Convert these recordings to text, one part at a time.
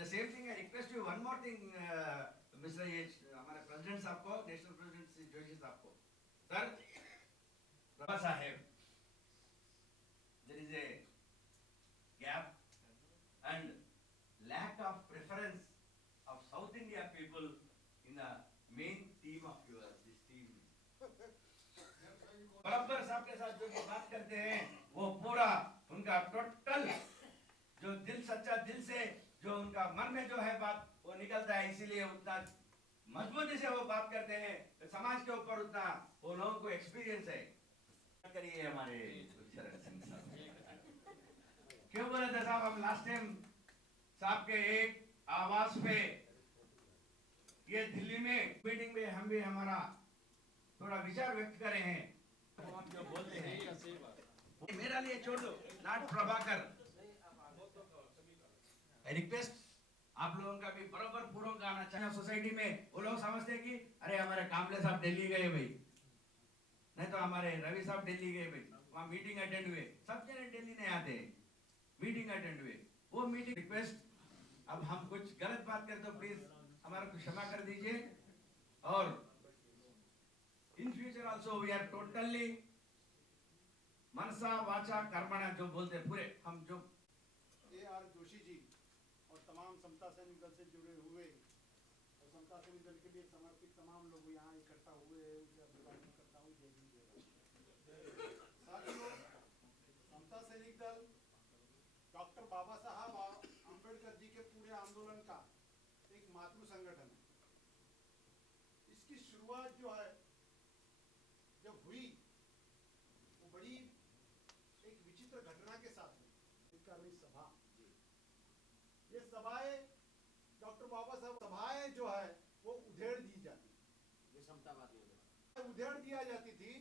the same thing, I request you one more thing, Mr. H, हमारे president साहब को, national president Shri Joshi साहब को, sir, Baba Saheb, there is a gap and lack of preference of South India people in the main theme of this team. बराबर साहब के साथ जो बात करते हैं, वो पूरा उनका टोटल जो दिल सच्चा दिल से जो उनका मन में जो है बात वो निकलता है, इसीलिए उतना मजबूती से वो बात करते हैं, समाज के ऊपर उतना वो लोगों को एक्सपीरियंस है। करिए हमारे क्यों बोले थे साहब, हम लास्ट टाइम साहब के एक आवाज पे ये दिल्ली में मीटिंग में हम भी हमारा थोड़ा विचार व्यक्त करे हैं, तो हम जो बोलते हैं मेरा लिए छोड़ दो, नाट प्रभाकर, रिक्वेस्ट आप लोगों का भी बराबर पूरा गाना चाहिए। सोसाइटी में वो लोग समझते हैं कि अरे हमारे कामले साहब दिल्ली गए भाई, नहीं तो हमारे रवि साहब दिल्ली गए भाई, वहाँ मीटिंग अटेंड हुए, सब जने दिल्ली नहीं आते, मीटिंग अटेंड हुए, वो मीटिंग रिक्वेस्ट, अब हम कुछ गलत बात करें तो प्लीज हमारा को क्षमा कर दीजिए, और in future also we are totally मनसा वाचा कर्मणा जो बोलते पूरे हम जो AR जोशी जी और तमाम समता सैनिक दल से जुड़े हुए और समता सैनिक दल के लिए समर्पित तमाम लोग यहाँ इकट्ठा हुए हैं, उनसे अभिवादन करता हूँ। जय हिंद जय भारत। साथियों, समता सैनिक दल डॉक्टर बाबा साहब आम्बेडकर जी के पूरे आंदोलन का एक मातृ संगठन है। इसकी शुरुआत जो है जब हुई वो बड़ी एक विचित्र घटना के साथ हुई। सभा, ये सभाएं डॉक्टर बाबा साहब सभाएं जो है वो उधेड़ दी जाती, ये समतावादी उधेड़ दिया जाती थी।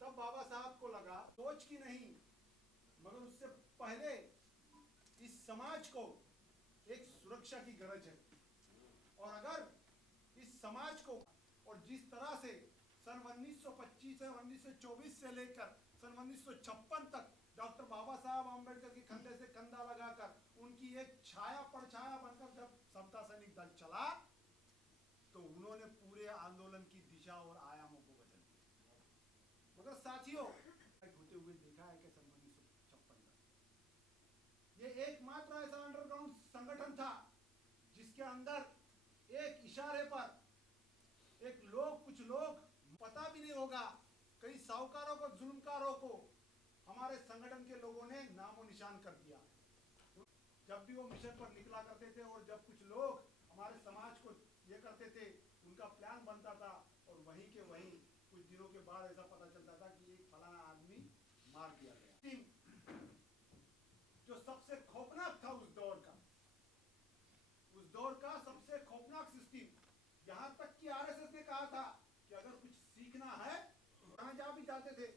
तब बाबा साहब को लगा सोच की नहीं मगर उससे पहले इस समाज को एक सुरक्षा की गरज है, और अगर इस समाज को और जिस तरह से सन 1925 से 1924 से लेकर सन 1956 तक डॉक्टर बाबा साहब आम्बेडकर के कंधे से कंधा लगाकर उनकी एक छाया परछाया बनकर जब समता सैनिक दल चला तो उन्होंने पूरे आंदोलन की दिशा और आयामों को बदल दिया। मगर साथियों, होते हुए देखा है कि सन 1956 तक ये एकमात्र ऐसा अंडरग्राउंड संगठन था जिसके अंदर एक इशारे पर एक लोग, कुछ लोग पता भी नहीं होगा, कई साहूकारों को, जुल्मकारों को हमारे संगठन के लोगों ने नामो निशान कर दिया। जब भी वो मिशन पर निकला करते थे और जब कुछ लोग हमारे समाज को ये करते थे, उनका प्लान बनता था और वहीं के वहीं कुछ दिनों के बाद ऐसा पता चलता था कि एक फलाना आदमी मार दिया गया। जो सबसे खौफनाक था उस दौर का सबसे खौफनाक सिस्टम, यहाँ तक कि आरएसएस ने कहा था कि अगर कुछ सीखना है तो जहाँ जहाँ भी जाते थे,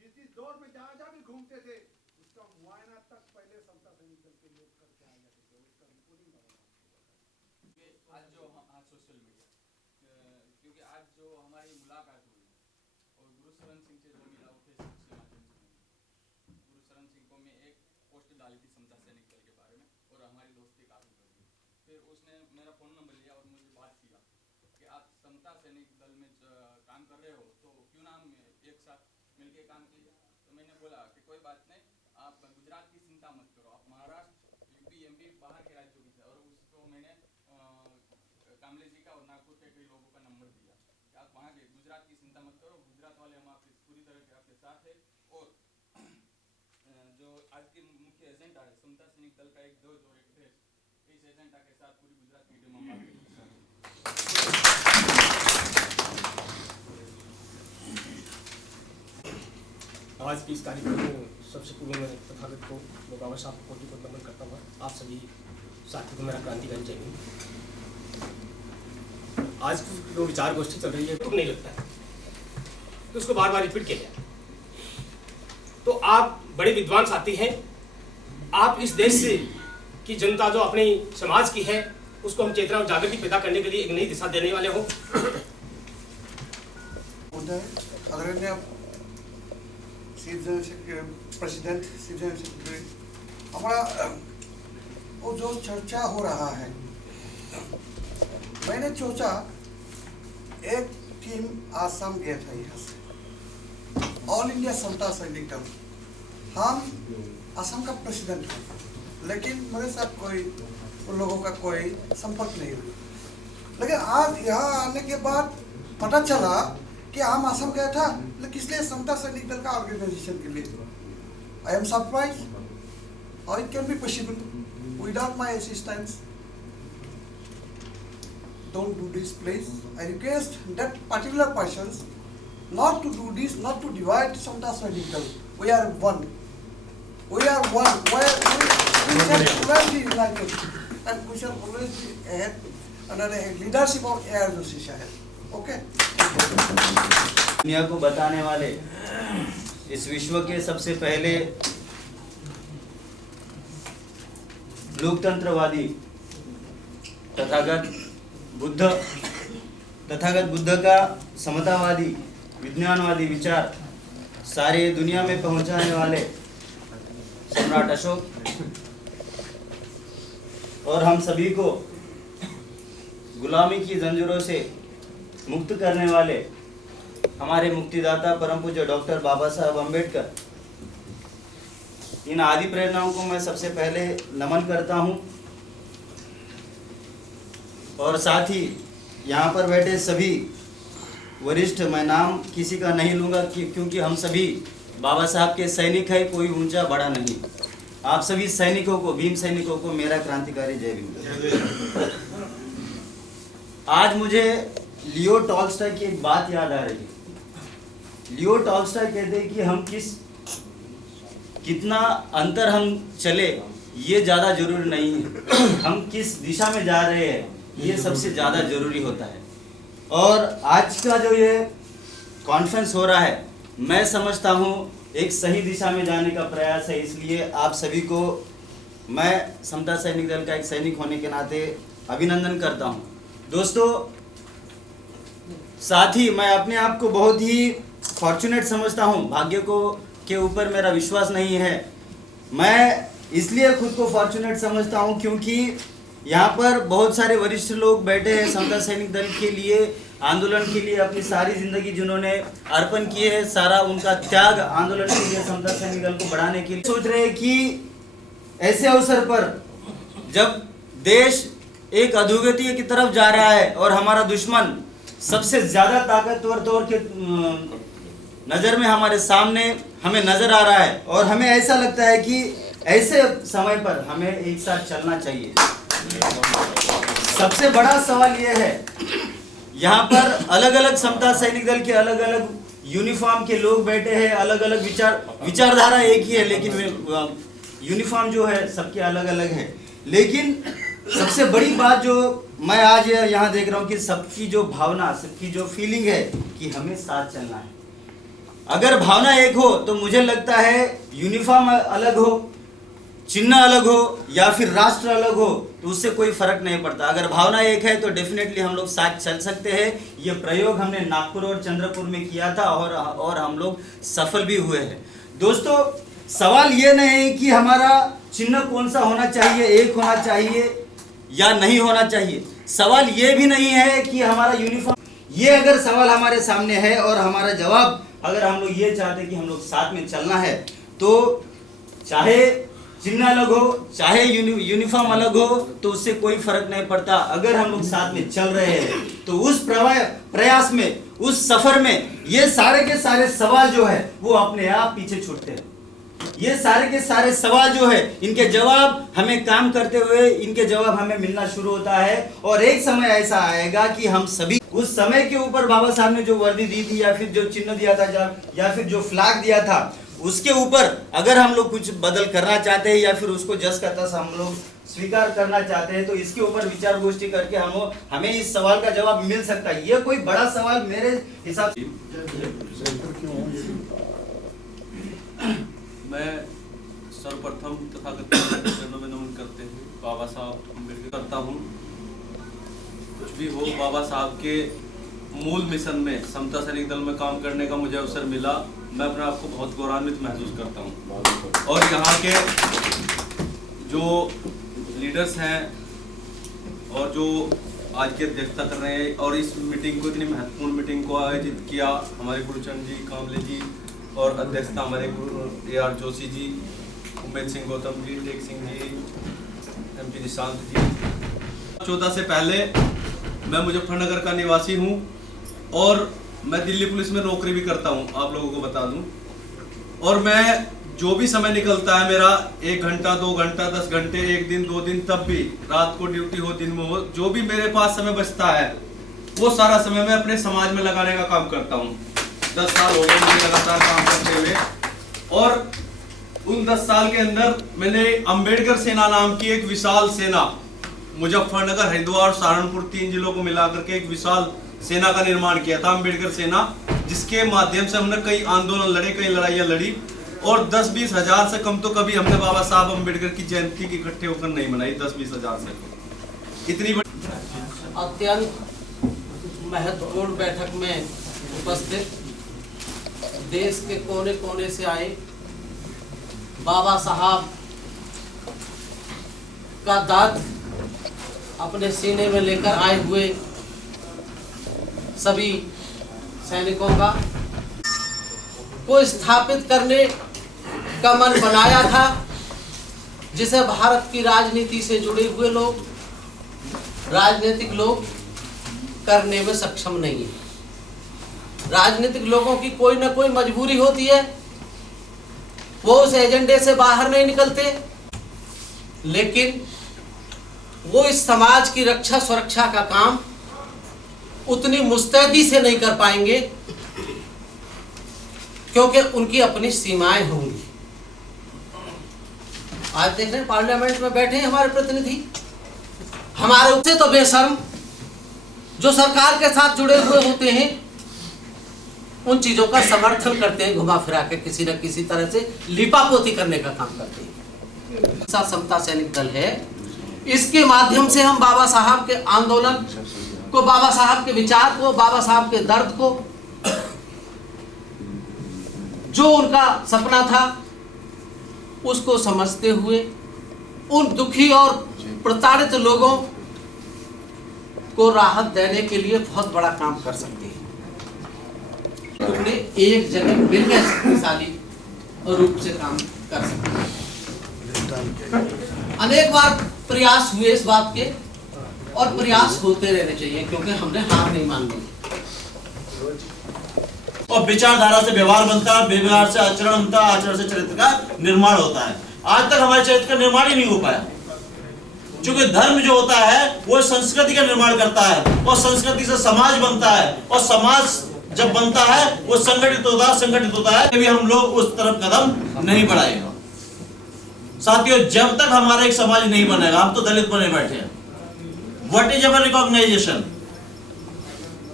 जिस दौर में जहाँ जहाँ भी घूमते थे, उसका मुआयना तक पहले समता सैनिक दल के लोग करके आ जाते थे। उसका रिपोर्टिंग आज जो आज सोशल मीडिया, क्योंकि आज जो हमारी मुलाकात हुई और गुरुशरण सिंह से जो मिला वो फेसबुक के माध्यम से मिला। गुरुशरण सिंह को मैं एक पोस्ट डाली थी समता सैनिक दल के बारे में और हमारी दोस्ती काफ़ी बढ़ी। फिर उसने मेरा फ़ोन नंबर लिया और मुझे बात किया कि आप समता सैनिक दल में काम कर रहे हो तो क्यों ना हम एक साथ मिलके काम कीजिए। तो मैंने बोला कि कोई बात नहीं, आप गुजरात की चिंता मत करो, आप महाराष्ट्र, यूपी, एमपी बाहर के राज्यों की थे, और उसको मैंने कामले जी का और नागपुर के कई लोगों का नंबर दिया कि आप वहाँ के, गुजरात की चिंता मत करो, गुजरात वाले हम आपके पूरी तरह के आपके साथ है। और जो आज के मुख्य एजेंडा है समता सैनिक दल का एक ध्वज और एक ड्रेस, इस एजेंडा के साथ पूरी गुजरात की टीम हम आपके साथ। आज की इस कार्यक्रम में सबसे पूर्व में तथागत को बाबा साहब को कोटि कोटि नमन करता हुआ आप सभी साथियों को मेरा क्रांतिकारी जय हिंद। आज की जो विचार गोष्ठी चल रही है तो नहीं लगता है तो उसको बार बार रिपीट किया जाए। तो आप बड़े विद्वान साथी हैं, आप इस देश से की जनता जो अपनी समाज की है उसको हम चेतना और जागृति पैदा करने के लिए एक नई दिशा देने वाले हो। प्रेसिडेंट, हमारा वो जो चर्चा हो रहा है, मैंने सोचा एक टीम आसाम गया था यहाँ से, ऑल इंडिया समता सैनिक दल। हम असम का प्रेसिडेंट है, लेकिन मेरे साथ कोई उन लोगों का कोई संपर्क नहीं हुआ। लेकिन आज यहाँ आने के बाद पता चला कि हम असम गया था, लेकिन किस लिए समता सैनिक दल का ऑर्गेनाइजेशन के लिए। I am surprise how it can be possible without my assistance. Don't do this, please. I request that particular persons not to do this, not to divide Samta Sainik Dal. We are one. We are one. We shall always be united, and we shall always be ahead under the leadership of A.R. Joshi Sahab. Okay. दुनिया को बताने वाले इस विश्व के सबसे पहले लोकतंत्रवादी तथागत बुद्ध का समतावादी विज्ञानवादी विचार सारे दुनिया में पहुंचाने वाले सम्राट अशोक और हम सभी को गुलामी की जंजीरों से मुक्त करने वाले हमारे मुक्तिदाता परम पूज्य डॉक्टर बाबा साहब अम्बेडकर, इन आदि प्रेरणाओं को मैं सबसे पहले नमन करता हूं। और साथ ही यहाँ पर बैठे सभी वरिष्ठ, मैं नाम किसी का नहीं लूँगा क्योंकि हम सभी बाबा साहब के सैनिक हैं, कोई ऊंचा बड़ा नहीं। आप सभी सैनिकों को, भीम सैनिकों को मेरा क्रांतिकारी जय भीम। आज मुझे लियो टॉल्स्टॉय की एक बात याद आ रही है। लियो टॉल्स्टॉय कहते हैं कि हम कितना अंतर हम चले ये ज़्यादा जरूरी नहीं है, हम किस दिशा में जा रहे हैं ये सबसे ज़्यादा जरूरी होता है। और आज का जो ये कॉन्फ्रेंस हो रहा है, मैं समझता हूँ एक सही दिशा में जाने का प्रयास है। इसलिए आप सभी को मैं समता सैनिक दल का एक सैनिक होने के नाते अभिनंदन करता हूँ। दोस्तों, साथ ही मैं अपने आप को बहुत ही फॉर्चुनेट समझता हूँ। भाग्य को के ऊपर मेरा विश्वास नहीं है। मैं इसलिए खुद को फॉर्चुनेट समझता हूँ क्योंकि यहाँ पर बहुत सारे वरिष्ठ लोग बैठे हैं समता सैनिक दल के लिए, आंदोलन के लिए अपनी सारी जिंदगी जिन्होंने अर्पण किए है, सारा उनका त्याग आंदोलन के लिए, समता सैनिक दल को बढ़ाने के लिए। सोच रहे हैं कि ऐसे अवसर पर जब देश एक अधोगति की तरफ जा रहा है और हमारा दुश्मन सबसे ज्यादा ताकतवर तौर के नजर में हमारे सामने हमें नजर आ रहा है, और हमें ऐसा लगता है कि ऐसे समय पर हमें एक साथ चलना चाहिए। सबसे बड़ा सवाल यह है, यहाँ पर अलग अलग समता सैनिक दल के अलग अलग यूनिफॉर्म के लोग बैठे हैं, अलग अलग विचारधारा एक ही है, लेकिन यूनिफॉर्म जो है सबके अलग अलग है। लेकिन सबसे बड़ी बात जो मैं आज यहाँ देख रहा हूँ कि सबकी जो भावना, सबकी जो फीलिंग है कि हमें साथ चलना है। अगर भावना एक हो तो मुझे लगता है यूनिफॉर्म अलग हो, चिन्ह अलग हो या फिर राष्ट्र अलग हो तो उससे कोई फर्क नहीं पड़ता। अगर भावना एक है तो डेफिनेटली हम लोग साथ चल सकते हैं। ये प्रयोग हमने नागपुर और चंद्रपुर में किया था और हम लोग सफल भी हुए हैं। दोस्तों, सवाल ये नहीं कि हमारा चिन्ह कौन सा होना चाहिए, एक होना चाहिए या नहीं होना चाहिए। सवाल ये भी नहीं है कि हमारा यूनिफॉर्म, ये अगर सवाल हमारे सामने है और हमारा जवाब अगर हम लोग ये चाहते हैं कि हम लोग साथ में चलना है, तो चाहे चिन्ह अलग हो, चाहे यूनिफॉर्म अलग हो, तो उससे कोई फर्क नहीं पड़ता। अगर हम लोग साथ में चल रहे हैं तो उस प्रयास में, उस सफर में ये सारे के सारे सवाल जो है वो अपने आप पीछे छूटते हैं। ये सारे के सारे सवाल जो है, इनके जवाब हमें काम करते हुए इनके जवाब हमें मिलना शुरू होता है। और एक समय ऐसा आएगा कि हम सभी उस समय के ऊपर बाबा साहब ने जो वर्दी दी थी या फिर जो चिन्ह दिया था या फिर जो फ्लैग दिया था, उसके ऊपर अगर हम लोग कुछ बदल करना चाहते हैं या फिर उसको जस करता से हम लोग स्वीकार करना चाहते हैं, तो इसके ऊपर विचार गोष्ठी करके हमें इस सवाल का जवाब मिल सकता है। ये कोई बड़ा सवाल मेरे हिसाब से। मैं सर्वप्रथम तथागत चरणों में नमन करते हुए बाबा साहब अम्बेडकर करता हूँ। कुछ भी हो, बाबा साहब के मूल मिशन में समता सैनिक दल में काम करने का मुझे अवसर मिला। मैं अपने आप को बहुत गौरवान्वित महसूस करता हूँ। और यहाँ के जो लीडर्स हैं और जो आज की अध्यक्षता कर रहे हैं और इस मीटिंग को, इतनी महत्वपूर्ण मीटिंग को आयोजित किया, हमारे गुरुचरण जी, कामले जी और अध्यक्षता हमारे गुरु AR Joshi ji, Umed Singh Gautam ji, take Singh ji, MP Nishant जी। 14 से पहले मैं मुजफ्फरनगर का निवासी हूँ और मैं दिल्ली पुलिस में नौकरी भी करता हूँ, आप लोगों को बता दूँ। और मैं जो भी समय निकलता है मेरा, 1 घंटा 2 घंटा 10 घंटे, 1 दिन 2 दिन, तब भी रात को ड्यूटी हो दिन में हो, जो भी मेरे पास समय बचता है वो सारा समय मैं अपने समाज में लगाने का काम करता हूँ। 10 साल हो गए मुझे लगातार काम करते हुए और उन 10 साल के अंदर मैंने अंबेडकर सेना नाम की एक विशाल सेना, मुजफ्फरनगर, हरिद्वार, सहारनपुर 3 जिलों को मिलाकर के एक विशाल सेना का निर्माण किया था, अंबेडकर सेना, जिसके माध्यम से हमने कई आंदोलन लड़े, कई लड़ाइयाँ लड़ी और 10-20 हजार से कम तो कभी हमने बाबा साहब अंबेडकर की जयंती की इकट्ठे होकर नहीं मनाई। 10-20 हजार से इतनी बड़ी अत्यंत महत्वपूर्ण बैठक में उपस्थित देश के कोने कोने से आए बाबा साहब का दर्द अपने सीने में लेकर आए हुए सभी सैनिकों का को स्थापित करने का मन बनाया था, जिसे भारत की राजनीति से जुड़े हुए लोग, राजनीतिक लोग करने में सक्षम नहीं है। राजनीतिक लोगों की कोई ना कोई मजबूरी होती है, वो उस एजेंडे से बाहर नहीं निकलते, लेकिन वो इस समाज की रक्षा सुरक्षा का काम उतनी मुस्तैदी से नहीं कर पाएंगे क्योंकि उनकी अपनी सीमाएं होंगी। आज देख रहे हैं पार्लियामेंट में बैठे हैं हमारे प्रतिनिधि, हमारे उससे तो बेशर्म जो सरकार के साथ जुड़े हुए होते हैं उन चीजों का समर्थन करते हैं, घुमा फिरा के किसी न किसी तरह से लिपापोती करने का काम करते हैं। साथ समता सैनिक दल है, इसके माध्यम से हम बाबा साहब के आंदोलन को, बाबा साहब के विचार को, बाबा साहब के दर्द को, जो उनका सपना था उसको समझते हुए उन दुखी और प्रताड़ित लोगों को राहत देने के लिए बहुत बड़ा काम कर सकते हैं। तुमने एक जगह मिलकर शक्तिशाली रूप से काम कर सकते हैं। अनेक बार प्रयास हुए इस बात के और प्रयास होते रहने चाहिए क्योंकि हमने हार नहीं मानी। और विचारधारा से व्यवहार बनता है, व्यवहार से आचरण बनता है, आचरण से चरित्र का निर्माण होता है। आज तक हमारे चरित्र का निर्माण ही नहीं हो पाया, क्योंकि धर्म जो होता है वो संस्कृति का निर्माण करता है और संस्कृति से समाज बनता है और समाज जब बनता है वो संगठित होता है। अभी हम लोग उस तरफ कदम नहीं बढ़ाएगा। साथियों, जब तक हमारा एक समाज नहीं बनेगा, हम तो दलित बने बैठे हैं। What is our recognisation?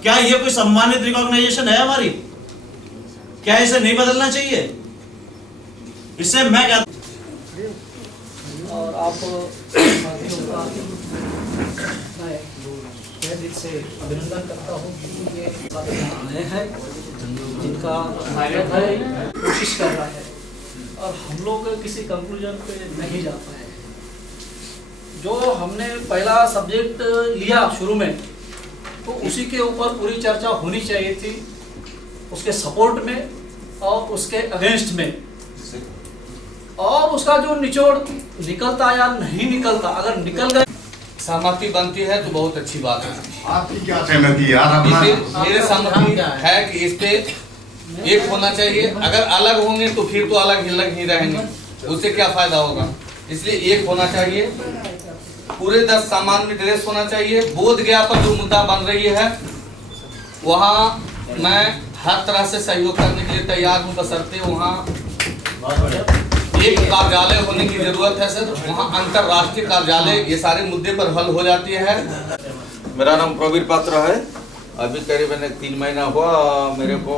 क्या ये कोई सम्मानित रिकॉग्नाइजेशन है हमारी? क्या इसे नहीं बदलना चाहिए? इससे मैं कहता और आप दिल से अभिनंदन करता हूँ कि ये आए हैं जिनका स्वागत है, कोशिश कर रहा है और हम लोग किसी कंक्लूजन पे नहीं जा पाए। जो हमने पहला सब्जेक्ट लिया शुरू में, तो उसी के ऊपर पूरी चर्चा होनी चाहिए थी, उसके सपोर्ट में और उसके अगेंस्ट में, और उसका जो निचोड़ निकलता या नहीं निकलता, अगर निकल गए सहमति बनती है तो बहुत अच्छी बात है। आपकी क्या सहमति यार? मेरे सहमति है कि इस पे एक होना चाहिए। अगर अलग होंगे तो फिर तो अलग ही रहेंगे, उससे क्या फायदा होगा। इसलिए एक होना चाहिए, पूरे 10 सामान्य ड्रेस होना चाहिए। बोध गया पर जो मुद्दा बन रही है वहाँ मैं हर तरह से सहयोग करने के लिए तैयार हूँ, बशर्ते वहाँ एक कार्यालय होने की जरूरत है सर, वहाँ अंतरराष्ट्रीय कार्यालय ये सारे मुद्दे पर हल हो जाती है। मेरा नाम प्रवीर पात्र है। अभी करीबन 3 महीना हुआ मेरे को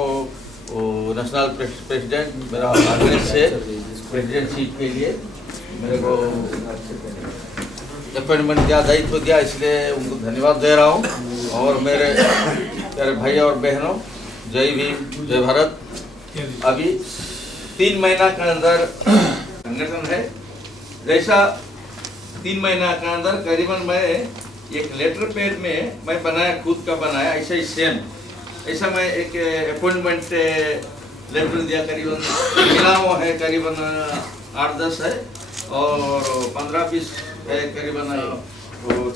नेशनल प्रेसिडेंट मेरा कांग्रेस से प्रेसिडेंटशिप के लिए मेरे को अपॉइंटमेंट दिया, दायित्व दिया, इसलिए उनको धन्यवाद दे रहा हूँ। और मेरे प्यारे भाई और बहनों, जय भीम, जय भारत। अभी 3 महीना के अंदर संगठन है, जैसा 3 महीना के अंदर करीबन मैं एक लेटर पैड में मैं बनाया, खुद का बनाया, ऐसा ही सेम ऐसा मैं एक अपॉइंटमेंट लेटर दिया, करीबन मिला हुआ है, करीबन 8-10 है और 15-20 है, करीबन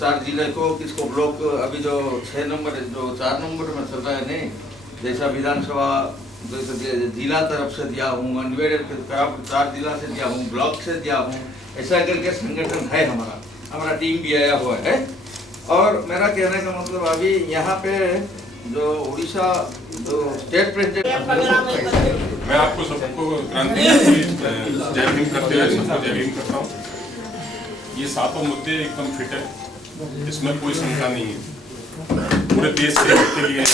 4 जिले को, किसको ब्लॉक अभी जो 6 नंबर जो 4 नंबर में चल रहा है नहीं, जैसा विधानसभा जिला तरफ से दिया हूँ, अनवेडेड 4 जिला से दिया हूँ, ब्लॉक से दिया हूँ, ऐसा करके संगठन है हमारा टीम भी आया हुआ है। और मेरा कहने का मतलब अभी यहाँ पे जो उड़ीसा जो स्टेट प्रेसिडेंट, मैं आपको सबको क्रांति जय भीम करते हुए सबको जय भीम करता हूँ। ये सातों मुद्दे एकदम फिट है, इसमें कोई शंका नहीं है, पूरे देश से के लिए है।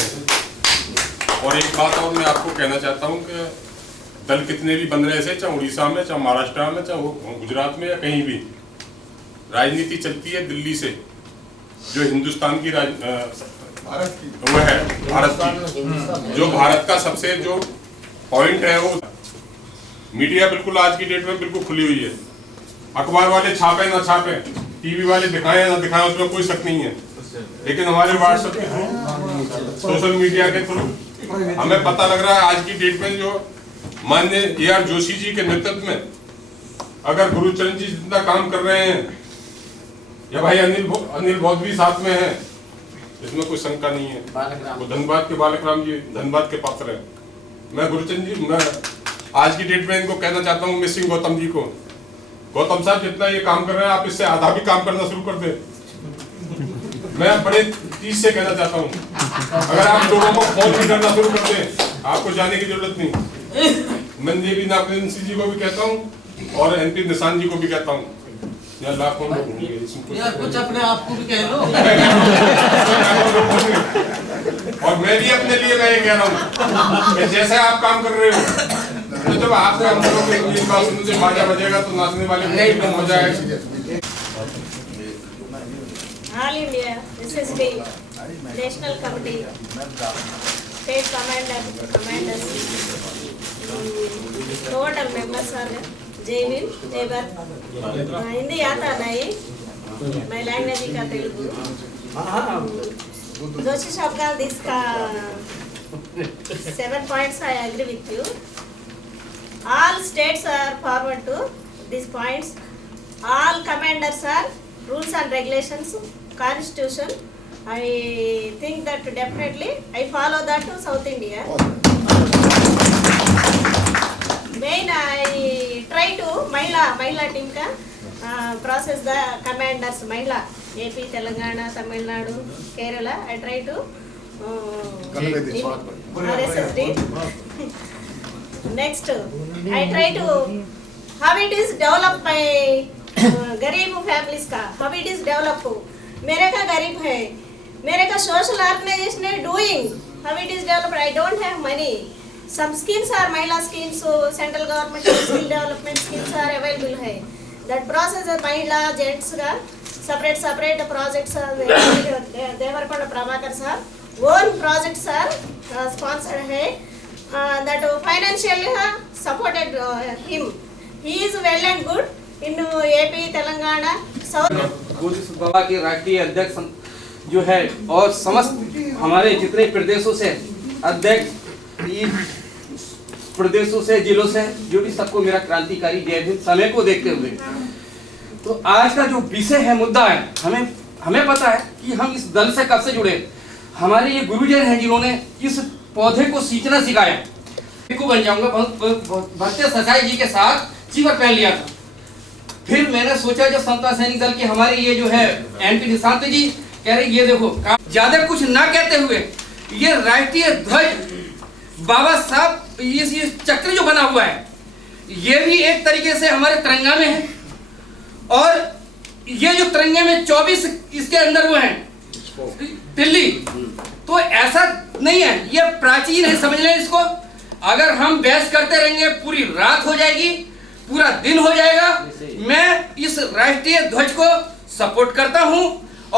और एक बात और मैं आपको कहना चाहता हूँ कि दल कितने भी बन रहे थे, चाहे उड़ीसा में, चाहे महाराष्ट्र में, चाहे गुजरात में या कहीं भी, राजनीति चलती है दिल्ली से, जो हिंदुस्तान की वो है भारत की, जो भारत का सबसे जो पॉइंट है वो मीडिया बिल्कुल आज की डेट में बिल्कुल खुली हुई है। अखबार वाले छापे ना छापे, टीवी वाले दिखाएं ना दिखाएं, उसमें कोई शक नहीं है, लेकिन हमारे व्हाट्सएप के थ्रू, सोशल मीडिया के थ्रू हमें पता लग रहा है आज की डेट में जो माननीय A.R. जोशी जी के नेतृत्व में अगर गुरुचरण जी जितना काम कर रहे हैं, या भाई अनिल बौद्ध भी साथ में है, इसमें कोई शंका नहीं है। वो धनबाद के बालक राम जी धनबाद के पात्र है। मैं गुरुचरण जी, मैं आज की डेट में इनको कहना चाहता हूँ, मिसिंग गौतम जी को, गौतम साहब जितना ये काम कर रहे हैं, आप इससे आधा भी काम करना शुरू कर दें। मैं बड़े चीज से कहना चाहता हूँ, अगर आप लोगों को फोन भी करना शुरू कर दें, आपको जाने की जरूरत नहीं। मैं ये भी नागरिक जी को भी कहता हूँ और MP निशान जी को भी कहता हूँ, या लाखों लोग होंगे, यार कुछ अपने आप को भी कह लो। और मैं भी अपने लिए मैं ये कह रहा हूँ कि जैसे आप काम कर रहे हो, तो जब आप काम करोगे, इंग्लिश बात सुनने से बाजा बजेगा तो नाचने वाले भी हो जाएगा। All India SSD National Committee State Commanders total members are जय भीम, जय भारत। हिंदी आता नहीं, मैं लैंग्वेज का तेलुगु। जोशी साहब का दिस का 7 points I agree with you. All states are forward to these points. All commanders are rules and regulations, constitution. I think that definitely I follow that to South India. Main I try to Mahila team ka process the commanders Mahila AP, Telangana, Tamil Nadu, Kerala. I try to RSSD. Next, I try to how it is developed by गरीब families का, how it is developed. मेरे का गरीब है, मेरे का social organization है doing, how it is developed. I don't have money. Some schemes are Mahila schemes, so central government skill development schemes are available है. That process है Mahila gents का separate projects are Devarkonda Prabhakar sir. Own projects are sponsored है. That financially supported him. He is well and good in AP, Telangana, South. बाबा के राष्ट्रीय अध्यक्ष जो है और समस्त हमारे जितने प्रदेशों से अध्यक्ष प्रदेशों से जिलों से जो भी सबको मेरा क्रांतिकारी जय भीम। समय को देखते हुए तो आज का जो विषय है, मुद्दा है, हमें पता है कि हम इस दल से कब से जुड़े। हमारे ये गुरुजन हैं जिन्होंने इस पौधे को सींचना सिखाया। को बन जाऊंगा भक्ते सचाई जी के साथ चीवर पहन लिया था। फिर मैंने सोचा जब समता सैनिक दल के हमारे ये जो है MP निशांत जी कह रहे ये देखो, ज्यादा कुछ ना कहते हुए ये राष्ट्रीय ध्वज बाबा साहब ये चक्र जो बना हुआ है ये भी एक तरीके से हमारे तिरंगा में है। और ये जो तिरंगे में 24 इसके अंदर वो है दिल्ली, तो ऐसा नहीं है, ये प्राचीन है, समझ लें इसको। अगर हम बहस करते रहेंगे पूरी रात हो जाएगी, पूरा दिन हो जाएगा। मैं इस राष्ट्रीय ध्वज को सपोर्ट करता हूं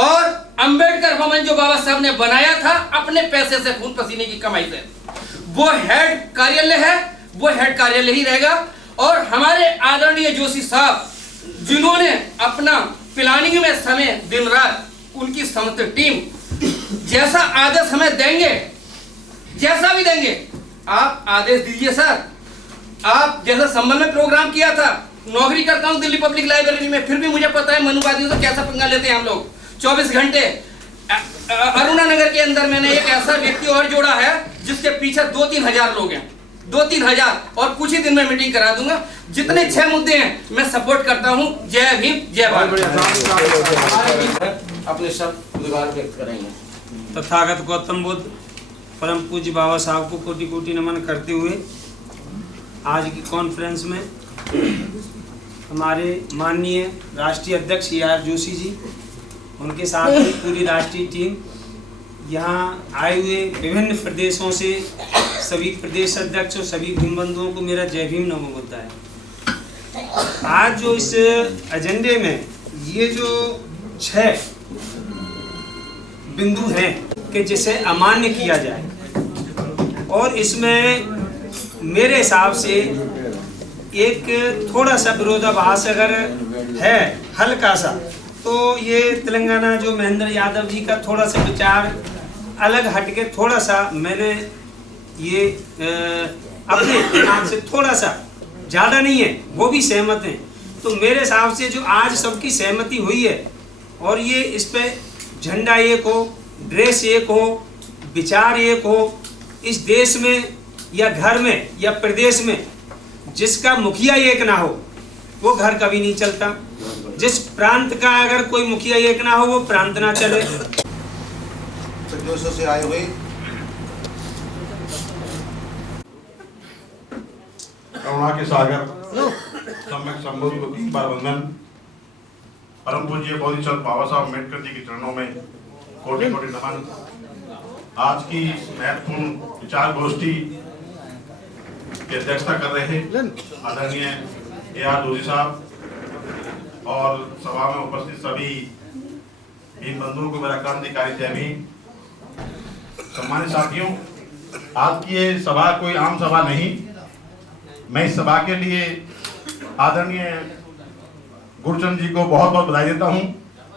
और अंबेडकर भवन जो बाबा साहब ने बनाया था अपने पैसे से, खून पसीने की कमाई से, वो हेड कार्यालय है, वो हेड कार्यालय ही रहेगा। और हमारे आदरणीय जोशी साहब जिन्होंने अपना प्लानिंग में समय दिन रात उनकी समस्त टीम जैसा आदेश हमें देंगे, जैसा भी देंगे आप आदेश दीजिए सर। आप जैसा संबल में प्रोग्राम किया था, नौकरी करता हूँ दिल्ली पब्लिक लाइब्रेरी में, फिर भी मुझे पता है मनुवादियों से कैसा पंगा लेते हैं हम लोग। 24 घंटे अरुणा नगर के अंदर मैंने एक ऐसा व्यक्ति और जोड़ा है जिसके पीछे 2-3 हजार लोग हैं, 2-3 हजार, और कुछ ही दिन में मीटिंग करा दूंगा। जितने 6 मुद्दे हैं मैं सपोर्ट करता हूं। जय भीम, जय भारत। अपने शब्द उद्गार व्यक्त करेंगे। तथागत गौतम बुद्ध परम पूज्य बाबा साहब को कोटि कोटि नमन करते हुए आज की कॉन्फ्रेंस में हमारे माननीय राष्ट्रीय अध्यक्ष AR जोशी जी, उनके साथ ही पूरी राष्ट्रीय टीम, यहाँ आए हुए विभिन्न प्रदेशों से सभी प्रदेश अध्यक्ष और सभी भीम बंधुओं को मेरा जय भीम नमो बुद्धाय है। आज जो इस एजेंडे में ये जो 6 बिंदु हैं कि जिसे अमान्य किया जाए, और इसमें मेरे हिसाब से एक थोड़ा सा विरोधाभास अगर है हल्का सा, तो ये तेलंगाना जो महेंद्र यादव जी का थोड़ा सा विचार अलग हटके थोड़ा सा मैंने ये अपने हिसाब से थोड़ा सा, ज़्यादा नहीं है, वो भी सहमत हैं। तो मेरे हिसाब से जो आज सबकी सहमति हुई है और ये इस पे झंडा एक हो, ड्रेस एक हो, विचार एक हो, इस देश में या घर में या प्रदेश में जिसका मुखिया एक ना हो वो घर कभी नहीं चलता। जिस प्रांत का अगर कोई मुखिया एक ना हो वो प्रांत ना चले। संदेशों से आए हुए करुणा के सागर सम्यक संबोध को 3 बार वंदन। परम पूज्य बोधिसत्व बाबा साहब अम्बेडकर जी के चरणों में कोटि कोटि नमन। आज की महत्वपूर्ण विचार गोष्ठी की अध्यक्षता कर रहे हैं आदरणीय AR जोशी साहब और सभा में उपस्थित सभी भीम बंधुओं को मेरा क्रांतिकारी जय भीम। सम्मानित साथियों, आज की ये सभा कोई आम सभा नहीं। मैं इस सभा के लिए आदरणीय गुरचंद जी को बहुत बहुत बधाई देता हूं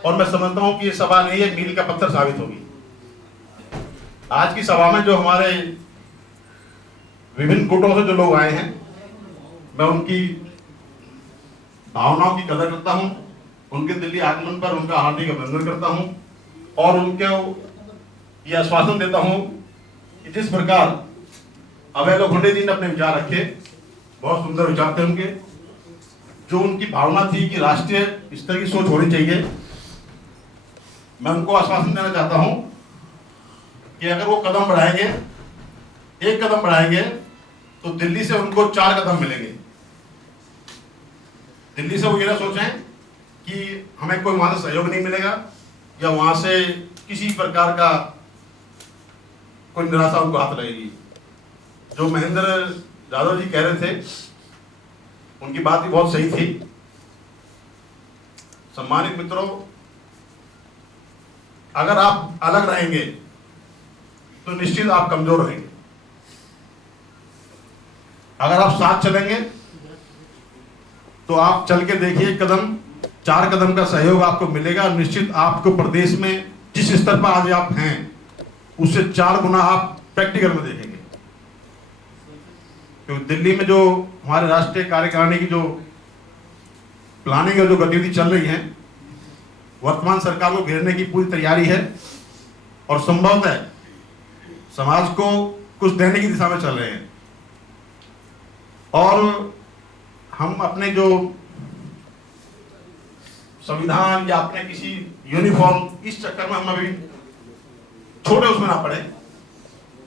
और मैं समझता हूं कि ये सभा नहीं है, मील का पत्थर साबित होगी। आज की सभा में जो हमारे विभिन्न गुटों से जो लोग आए हैं, मैं उनकी भावनाओं की कदर करता हूं, उनके दिल्ली आगमन पर उनका हार्दिक अभिनंदन करता हूं और उनको यह आश्वासन देता हूं कि जिस प्रकार अभय लोखंडे जी ने अपने विचार रखे, बहुत सुंदर विचार थे उनके, जो उनकी भावना थी कि राष्ट्रीय स्तर की सोच होनी चाहिए, मैं उनको आश्वासन देना चाहता हूं कि अगर वो कदम बढ़ाएंगे, एक कदम बढ़ाएंगे तो दिल्ली से उनको 4 कदम मिलेंगे। दिल्ली से वो ये ना सोचें कि हमें कोई वहां से सहयोग नहीं मिलेगा या वहां से किसी प्रकार का कोई निराशा उनको हाथ लगेगी। जो महेंद्र यादव जी कह रहे थे उनकी बात भी बहुत सही थी। सम्मानित मित्रों, अगर आप अलग रहेंगे तो निश्चित आप कमजोर रहेंगे। अगर आप साथ चलेंगे तो आप चल के देखिए, 4 कदम का सहयोग आपको मिलेगा। निश्चित आपको प्रदेश में जिस स्तर पर आज आप हैं उससे 4 गुना आप प्रैक्टिकल में देखेंगे। क्योंकि दिल्ली में जो हमारे राष्ट्रीय कार्यकारिणी की जो प्लानिंग है, जो गतिविधि चल रही है, वर्तमान सरकार को घेरने की पूरी तैयारी है और संभवतः समाज को कुछ देने की दिशा में चल रहे हैं। और हम अपने जो संविधान या अपने किसी यूनिफॉर्म, इस चक्कर में हम अभी छोटे उसमें ना पड़े।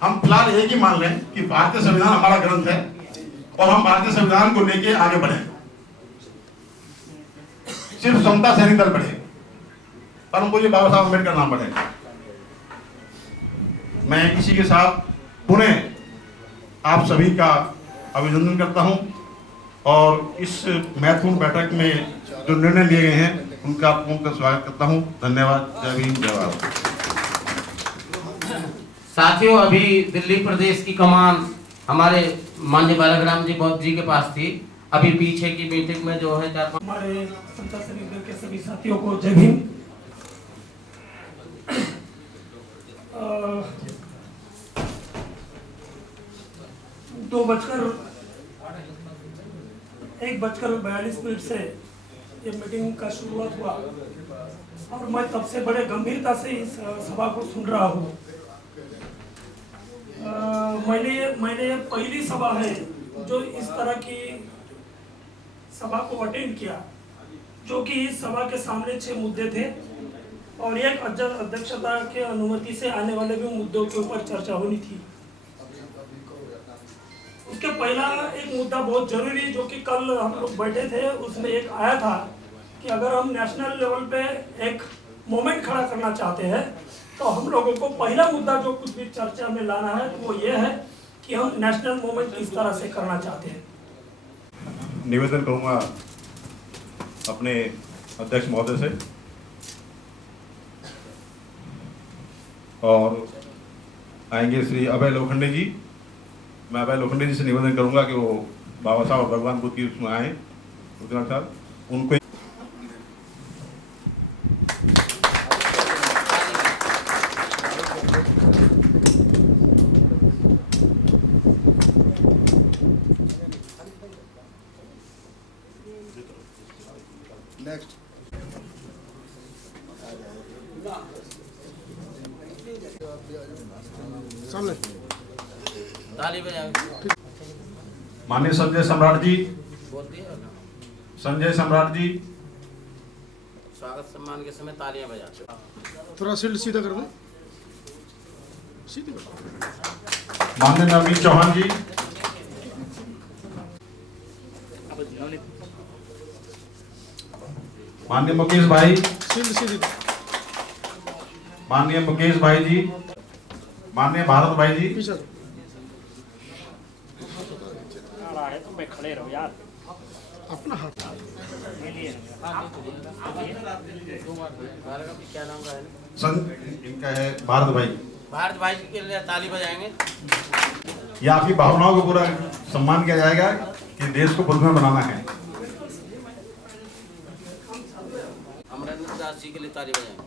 हम फिलहाल एक ही मान लें कि भारतीय संविधान हमारा ग्रंथ है और हम भारतीय संविधान को लेके आगे बढ़े। सिर्फ समता सैनिक दल बढ़े, परम पूज्य बाबा साहब अम्बेडकर नाम बढ़े। मैं इसी के साथ पुनः आप सभी का अभिनंदन करता हूं और इस महत्वपूर्ण बैठक में जो निर्णय लिए गए हैं उनका पूर्ण स्वागत करता हूं। धन्यवाद। जय भीम, जय भारत। साथियों, अभी दिल्ली प्रदेश की कमान हमारे माननीय बालाग्राम जी बौद्ध जी के पास थी अभी पीछे की मीटिंग में जो है हमारे समता सैनिक दल के सभी साथियों को जय भीम। 1:42 से ये मीटिंग का शुरुआत हुआ और मैं तब से बड़े गंभीरता से इस सभा को सुन रहा हूँ। मैंने ये पहली सभा है जो इस तरह की सभा को अटेंड किया, जो कि इस सभा के सामने 6 मुद्दे थे और एक अध्यक्षता के अनुमति से आने वाले भी मुद्दों के ऊपर चर्चा होनी थी। उसके पहला एक मुद्दा बहुत जरूरी जो कि कल हम लोग बैठे थे, उसमें एक आया था कि अगर हम नेशनल लेवल पे एक मोमेंट खड़ा करना चाहते हैं तो हम लोगों को पहला मुद्दा जो कुछ भी चर्चा में लाना है तो वो ये है कि हम नेशनल मूवमेंट किस तरह से करना चाहते हैं। निवेदन करूंगा अपने अध्यक्ष महोदय से और आएंगे श्री अभय लोखंडे जी। मैं अभय लोखंडे जी से निवेदन करूंगा कि वो बाबा साहब और भगवान बुद्ध की उसमें आए उनको माननीय संजय सम्राट जी, संजय सम्राट जी स्वागत सम्मान के समय तालियां बजाते। थोड़ा शील्ड सीधा कर दो, सीधी माननीय नवीन चौहान जी, माननीय मुकेश भाई, शील्ड सीधी, माननीय मुकेश भाई जी, माननीय भारत भाई जी, खड़े रहो यार अपना हाथ क्या नाम का है? इनका है भारत भाई। भारत भाई के लिए ताली बजाएंगे। ये आपकी भावनाओं को पूरा सम्मान किया जाएगा कि देश को बुद्धिमान बनाना है। अमरेंद्र दास जी के लिए ताली बजाएंगे।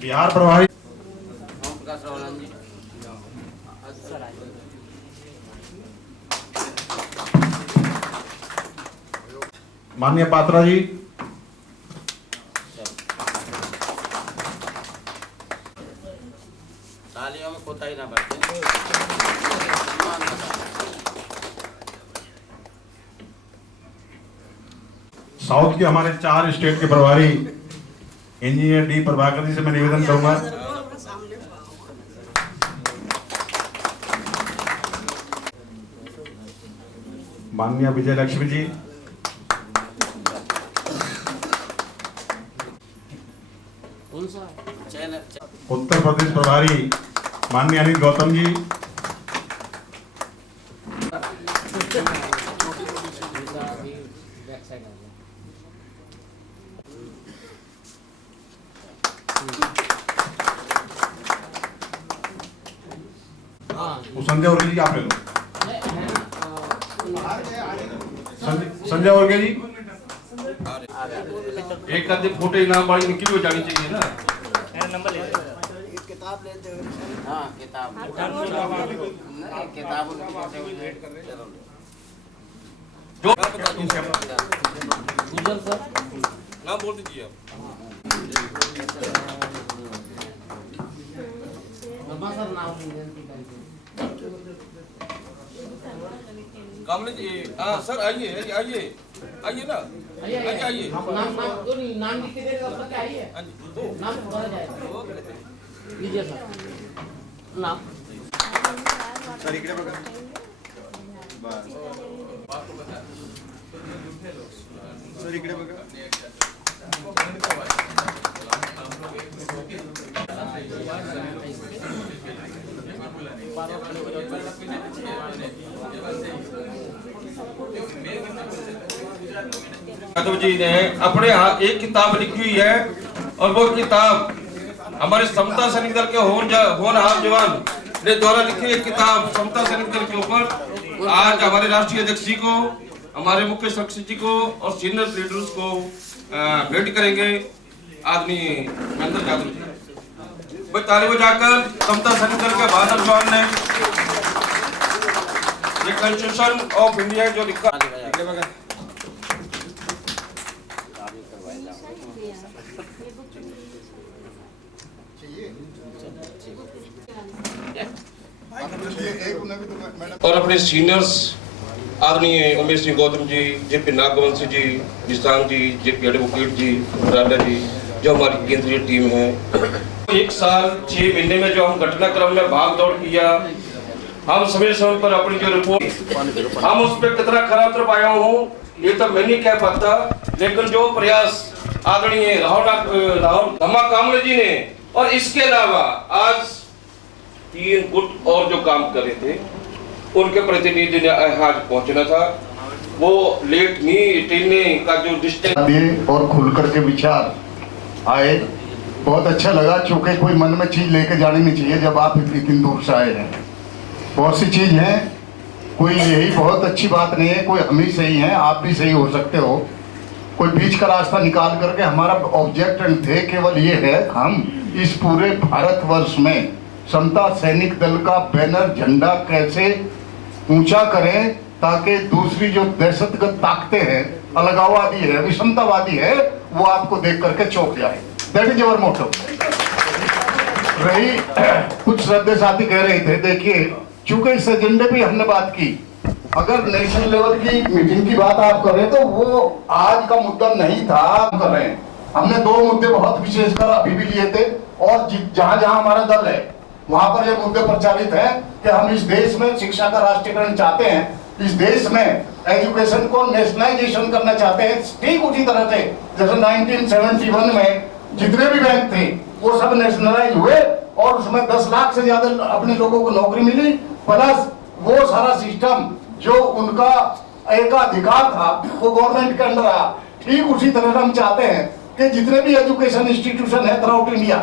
बिहार प्रभारी ओम प्रकाश रावलान जी, माननीय पात्रा जी, तालियों में कोताही ना बरतें। साउथ के हमारे 4 स्टेट के प्रभारी इंजीनियर डी प्रभाकर जी से मैं निवेदन करूंगा। माननीय विजय लक्ष्मी जी, उत्तर प्रदेश प्रभारी माननीय अनिल गौतम जी, संजय वर्गे जी आप ले लो। संजय वर्गे जी एक आधे फोटो इनाम वाली निकली हो जानी चाहिए ना। नंबर ले किताब लेते हुए। हाँ किताब वेट कर रहे हैं। गुजर सर नाम बोल दीजिए आप। सर नाम कामले जी, हाँ सर आइए आइए आइए ना, आइए नाम लिख के देगा सर, आइए नाम भरा जाएगा। लीजिए सर नाम। सर इकडे बघा। सर इकडे बघा। यादव जी ने अपने हाथ एक किताब लिखी हुई है और वो किताब हमारे समता सैनिक दल के होनहार जवान ने द्वारा लिखी एक किताब समता सैनिक दल के ऊपर आज हमारे राष्ट्रीय अध्यक्ष जी को, हमारे मुख्य सचिव जी को और सीनियर लीडर्स को भेंट करेंगे आदरणीय महेंद्र यादव जी। भाई ताली बजाकर समता सैनिक दल के बहादुर जवान ने ये कॉन्स्टिट्यूशन ऑफ इंडिया जो लिखा और अपने सीनियर्स आदरणीय उमेश सिंह गौतम जी, जेपी नागवंशी जी, निशांत जी, जेपी एडवोकेट जी, राजा जी, जो हमारी केंद्रीय टीम है। 1 साल 6 महीने में जो हम घटनाक्रम में भाग दौड़ किया, हम समय समय पर अपनी जो रिपोर्ट हम उस पर कितना खराब उतर पाया हूँ ये तो मैं नहीं कह पाता, लेकिन जो प्रयास आदरणीय राहुल धमा कामले जी ने और इसके अलावा आज 3 गुट और जो काम कर रहे थे उनके प्रतिनिधि ने आज पहुंचना था, वो लेट नहीं का जो डिस्टेंस और खुल करके विचार आए, बहुत अच्छा लगा। चूंकि कोई मन में चीज लेके जानी नहीं चाहिए जब आप इतनी दूर से आए हैं। बहुत सी चीज है, कोई यही बहुत अच्छी बात नहीं है, कोई हम ही सही हैं, आप भी सही हो सकते हो। कोई बीच का रास्ता निकाल करके हमारा ऑब्जेक्ट थे केवल ये है, हम इस पूरे भारतवर्ष में समता सैनिक दल का बैनर झंडा कैसे ऊंचा करें ताकि दूसरी जो दहशतगर्द ताकतें हैं, अलगाववादी है, विषमतावादी है, वो आपको देख करके चौंक जाए। दैट इज अवर मोटो। रही कुछ श्रद्धेय साथी कह रहे थे, देखिए चूंकि इस एजेंडे पे हमने बात की, अगर नेशनल लेवल की मीटिंग की बात आप करें तो वो आज का मुद्दा नहीं था। कर रहे हैं हमने 2 मुद्दे बहुत विशेषकर अभी भी लिए थे, और जहां जहां हमारा दल है वहां पर ये मुद्दे प्रचारित है कि हम इस देश में शिक्षा का राष्ट्रीयकरण चाहते हैं, इस देश में एजुकेशन को नेशनलाइजेशन करना चाहते हैं, ठीक उसी तरह से जैसे 1971 में जितने भी बैंक थे वो सब नेशनलाइज हुए और उसमें 10 लाख से ज्यादा अपने लोगों को नौकरी मिली, प्लस वो सारा सिस्टम जो उनका एकाधिकार था वो गवर्नमेंट के अंडर आया। ठीक उसी तरह हम चाहते हैं कि जितने भी एजुकेशन इंस्टीट्यूशन है through out India,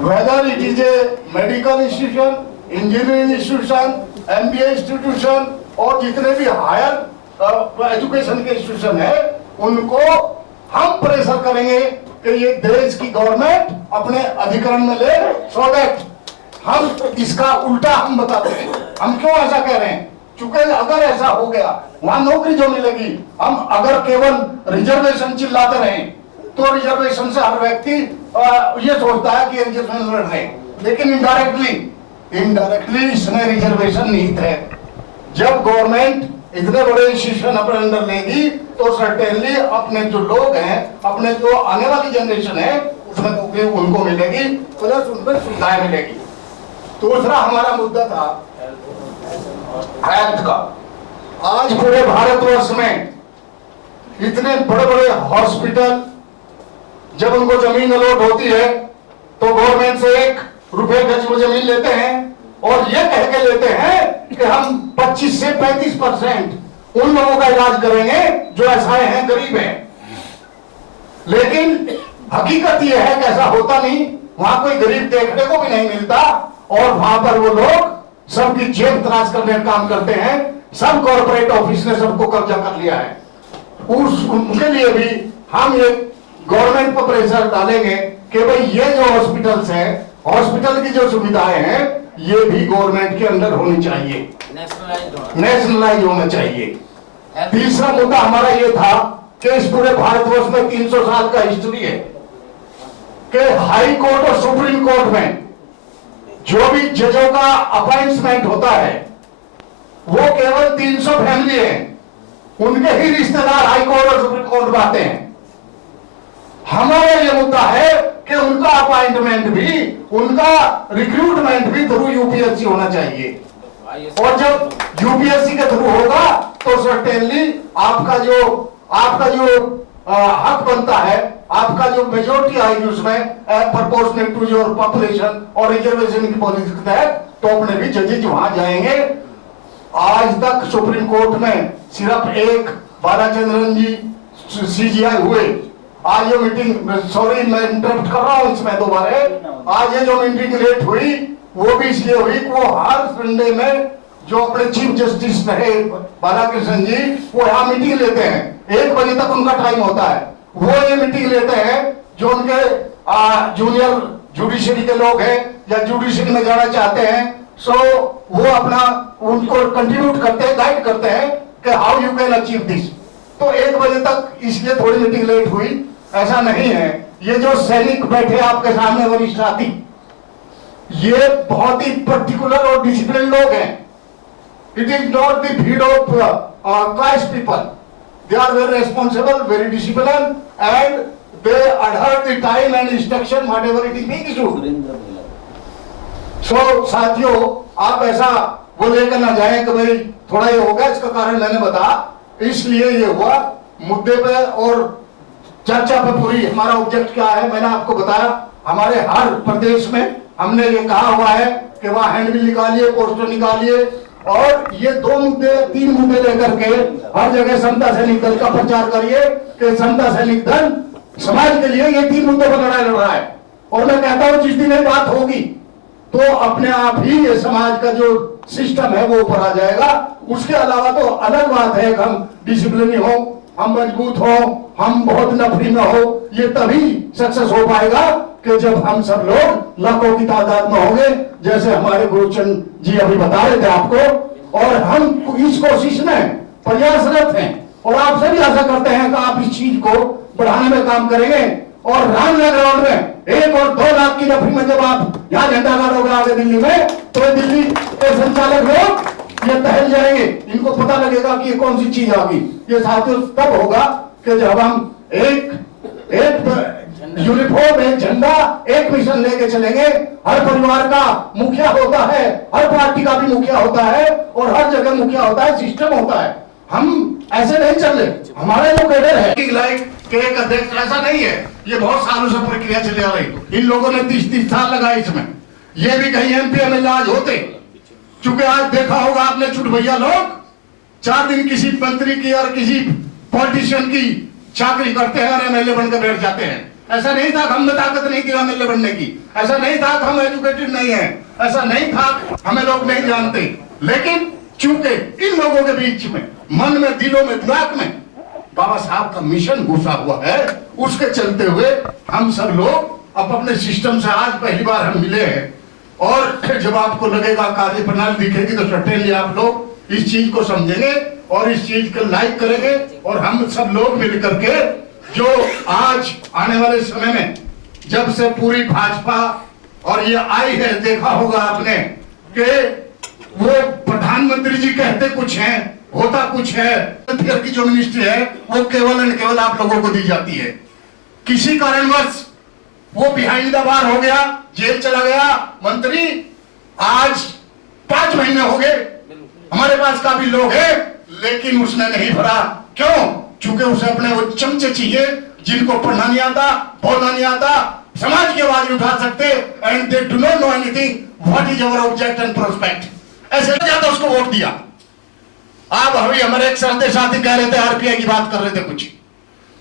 whether it is a medical institution, engineering institution, MBA institution और जितने भी हायर एजुकेशन के इंस्टीट्यूशन है, उनको हम प्रेशर करेंगे कि ये देश की गवर्नमेंट अपने अधिकरण में ले, सो दैट हम इसका उल्टा हम बताते हैं। हम क्यों ऐसा कह रहे हैं? चूंकि अगर ऐसा हो गया वहां नौकरी जो मिलेगी, हम अगर केवल रिजर्वेशन चिल्लाते रहें तो रिजर्वेशन से हर व्यक्ति ये सोचता है कि रिजर्वेशन लड़ रहे हैं, लेकिन इनडायरेक्टली इसमें रिजर्वेशन निहित है। जब गवर्नमेंट इतने बड़े इंस्टीट्यूशन अपने अंदर लेगी तो सर्टेनली अपने जो लोग हैं, अपने जो आने वाली जनरेशन है उसमें नौकरी उनको मिलेगी, प्लस उनमें सुविधाएं मिलेगी। दूसरा हमारा मुद्दा था हेल्थ का। आज पूरे भारतवर्ष में इतने बड़े बड़े हॉस्पिटल, जब उनको जमीन अलॉट होती है तो गवर्नमेंट से 1 रुपए गज में जमीन लेते हैं और ये कह के लेते हैं कि हम 25 से 35% उन लोगों का इलाज करेंगे जो असहाय हैं, गरीब हैं। लेकिन हकीकत यह है कि ऐसा होता नहीं, वहां कोई गरीब देखने को भी नहीं मिलता और वहां पर वो लोग सबकी जेब तलाश करने का काम करते हैं। सब कॉर्पोरेट ऑफिस ने सबको कब्जा कर लिया है। उनके लिए भी हम ये गवर्नमेंट पर प्रेशर डालेंगे कि भाई ये जो हॉस्पिटल्स हैं, हॉस्पिटल की जो सुविधाएं हैं, ये भी गवर्नमेंट के अंदर होनी चाहिए, नेशनलाइज होना चाहिए। तीसरा मुद्दा हमारा ये था कि इस पूरे भारतवर्ष में 300 साल का हिस्ट्री है कि हाई कोर्ट और सुप्रीम कोर्ट में जो भी जजों का अपॉइंटमेंट होता है वो केवल 300 फैमिली है, उनके ही रिश्तेदार हाई कोर्ट और सुप्रीम कोर्ट में आते हैं। हमारा ये मुद्दा है कि उनका अपॉइंटमेंट भी, उनका रिक्रूटमेंट भी थ्रू यूपीएससी होना चाहिए, और जब यूपीएससी के थ्रू होगा तो सर्टेनली आपका जो हक बनता है, आपका जो मेजोरिटी आएगी उसमें प्रोपोर्शनल टू योर पॉपुलेशन और रिजर्वेशन की पॉलिसी के तहत, तो अपने भी जजेज वहां जाएंगे। आज तक सुप्रीम कोर्ट में सिर्फ एक बालाचंद्रन जी सीजीआई हुए। आज ये मीटिंग, सॉरी मैं इंटरप्ट कर रहा हूं इसमें दोबारा, आज ये जो मीटिंग लेट हुई वो भी इसलिए हुई कि वो हर संडे में जो अपने चीफ जस्टिस रहे बालाकृष्ण जी, वो यहाँ मीटिंग लेते हैं, 1 बजे तक उनका टाइम होता है, वो ये मीटिंग लेते हैं। जो उनके जूनियर जुडिशरी के लोग हैं या जुडिशरी में जाना चाहते हैं, सो वो अपना उनको कंट्रीब्यूट करते हैं, गाइड करते हैं कि how you can achieve this. तो 1 बजे तक इसलिए थोड़ी मीटिंग लेट हुई, ऐसा नहीं है। ये जो सैनिक बैठे आपके सामने वरिष्ठ साथी, ये बहुत ही पर्टिकुलर और डिसिप्लिन लोग हैं। इट इज नॉट द भीड़ of class people, they are very responsible, very discipline and they adhere the time and instruction whatever it is being issued. So साथियों, आप ऐसा वो लेकर ना जाएं कि भाई थोड़ा ये हो गया, इसका कारण मैंने बता, इसलिए ये हुआ। मुद्दे पे और चर्चा पे पूरी हमारा ऑब्जेक्ट क्या है मैंने आपको बताया। हमारे हर प्रदेश में हमने ये कहा हुआ है कि वहां हैंडबिल निकालिए, पोस्टर निकालिए, और ये 2 मुद्दे 3 मुद्दे लेकर के हर जगह समता सैनिक दल का प्रचार करिए कि समता सैनिक दल समाज के लिए ये 3 मुद्दों पर लड़ाई लड़ रहा है। और मैं कहता हूं जिस दिन ये बात होगी तो अपने आप ही ये समाज का जो सिस्टम है वो ऊपर आ जाएगा। उसके अलावा तो अलग बात है कि हम डिसिप्लिन हो, हम मजबूत हो, हम बहुत नफरी में हो, ये तभी सक्सेस हो पाएगा कि जब हम सब लोग लाखों की तादाद में होंगे, जैसे हमारे गुरुचंद जी अभी बता रहे थे आपको। और हम इस कोशिश में प्रयासरत हैं और आप सभी आशा करते हैं कि आप इस चीज को बढ़ाने में काम करेंगे। और रामनगर ग्राउंड में 1 और 2 लाख की नफरी में जब आप यहाँ झंडा गाड़ोगे आगे दिल्ली में, तो दिल्ली के संचालक लोग ये टहल जाएंगे, इनको पता लगेगा कि ये कौन सी चीज आ गई। ये साथियों तब होगा कि जब हम एक यूनिफॉर्म, एक झंडा, एक मिशन लेके चलेंगे। हर परिवार का मुखिया होता है, हर पार्टी का भी मुखिया होता है, और हर जगह मुखिया होता है, सिस्टम होता है। हम ऐसे नहीं चल रहे। हमारे जो कैडर है लाइक के एक अध्यक्ष, ऐसा नहीं है। ये बहुत सालों से प्रक्रिया चली आ रही। इन लोगों ने 30 साल लगाए इसमें। ये भी कहीं MP MLA आज होते, क्योंकि आज देखा होगा आपने चुटभैया लोग 4 दिन किसी मंत्री की और किसी पॉलिटिशियन की चाकरी करते हैं और MLA बनकर बैठ जाते हैं। ऐसा नहीं था कि हम में ताकत नहीं थी MLA बनने की, ऐसा नहीं था कि हम एजुकेटेड नहीं है, ऐसा नहीं था हमें लोग नहीं जानते। लेकिन चूंकि इन लोगों के बीच में, मन में, दिलों में, दिमाग में बाबा साहब का मिशन घुसा हुआ है, उसके चलते हुए हम सब लोग अब अपने सिस्टम से आज पहली बार हम मिले हैं। और जब आपको लगेगा कार्य प्रणाली दिखेगी तो सर्टेनली आप लोग इस चीज को समझेंगे और इस चीज को लाइक करेंगे। और हम सब लोग मिल करके जो आज आने वाले समय में जब से पूरी भाजपा और ये आई है, देखा होगा आपने कि वो प्रधानमंत्री जी कहते कुछ हैं, होता कुछ है। की जो मिनिस्ट्री है वो केवल एंड केवल आप लोगों को दी जाती है। किसी कारणवश वो बिहाइंड द बार हो गया, जेल चला गया मंत्री। आज 5 महीने हो गए, हमारे पास काफी लोग हैं, लेकिन उसने नहीं भरा। क्यों? चूंकि उसे अपने वो चमचे चाहिए जिनको पढ़ना नहीं आता, बोलना नहीं आता, समाज की आवाज उठा सकते, and they do not know anything what is our object and prospect. ऐसे ज्यादा उसको वोट दिया। आप अभी हमारे एक सरदे साथी कह रहे थे, RPI की बात कर रहे थे कुछ।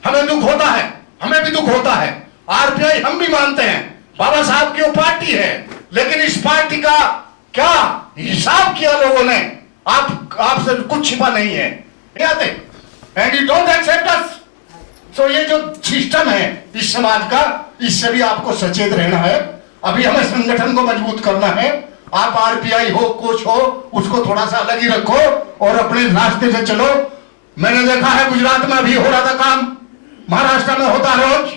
हमें दुख होता है, हमें भी दुख होता है। RPI हम भी मानते हैं, बाबा साहब की वो पार्टी है, लेकिन इस पार्टी का क्या हिसाब किया लोगों ने, आपसे कुछ छिपा नहीं है। एंड यू डोंट एक्सेप्ट अस। सो ये जो सिस्टम है इस समाज का, इससे भी आपको सचेत रहना है। अभी हमें संगठन को मजबूत करना है। आप RPI हो, कुछ हो, उसको थोड़ा सा अलग ही रखो और अपने रास्ते से चलो। मैंने देखा है गुजरात में अभी हो रहा था काम, महाराष्ट्र में होता है रोज।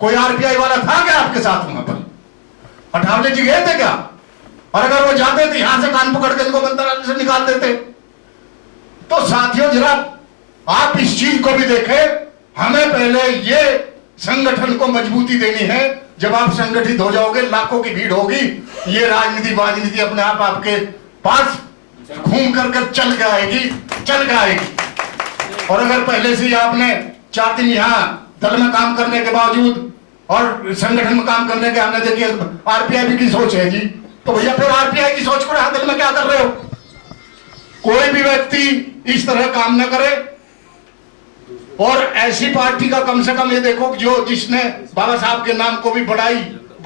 कोई RPI वाला था क्या आपके साथ वहां पर? अठावले जी गए थे क्या? और अगर वो जाते थे यहां से कान पकड़ के इनको मंत्रालय से निकाल देते। तो साथियों, जरा आप इस चीज को भी देखें। हमें पहले ये संगठन को मजबूती देनी है। जब आप संगठित हो जाओगे, लाखों की भीड़ होगी, ये राजनीति वाजनीति अपने आप आपके पास घूम कर चल के आएगी। और अगर पहले से ही आपने 4 दिन यहाँ दल में काम करने के बावजूद और संगठन में काम करने के, हमने देखिए RPI की सोच है जी, तो भैया फिर RPI की सोच को यहाँ दल में क्या कर रहे हो? कोई भी व्यक्ति इस तरह काम न करे। और ऐसी पार्टी का कम से कम ये देखो जो जिसने बाबा साहब के नाम को भी बढ़ाई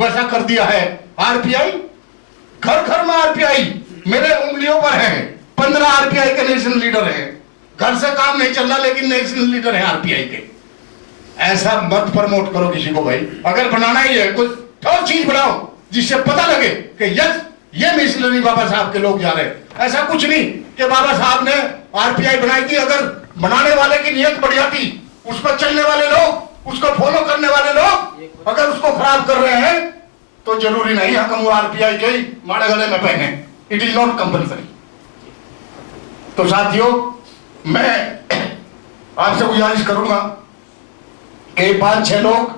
वैसा कर दिया है। RPI, घर घर में RPI मेरे उंगलियों पर है। 15 आरपीआई के नेशनल लीडर हैं, घर से काम नहीं चल रहा लेकिन नेशनल लीडर है आरपीआई के। ऐसा मत प्रमोट करो किसी को भाई। अगर बनाना ही है कुछ और चीज बनाओ जिससे पता लगे कि यस ये मिशनरी बाबा साहब के लोग जा रहे हैं। ऐसा कुछ नहीं कि बाबा साहब ने आरपीआई बनाई थी, अगर बनाने वाले की नियत बढ़िया थी, उस पर चलने वाले लोग, उसको फॉलो करने वाले लोग अगर उसको खराब कर रहे हैं तो जरूरी नहीं हम आरपीआई के ही माड़े गले में पहने। It is not compulsory. तो साथियों, मैं आपसे गुजारिश करूंगा कि 5-6 लोग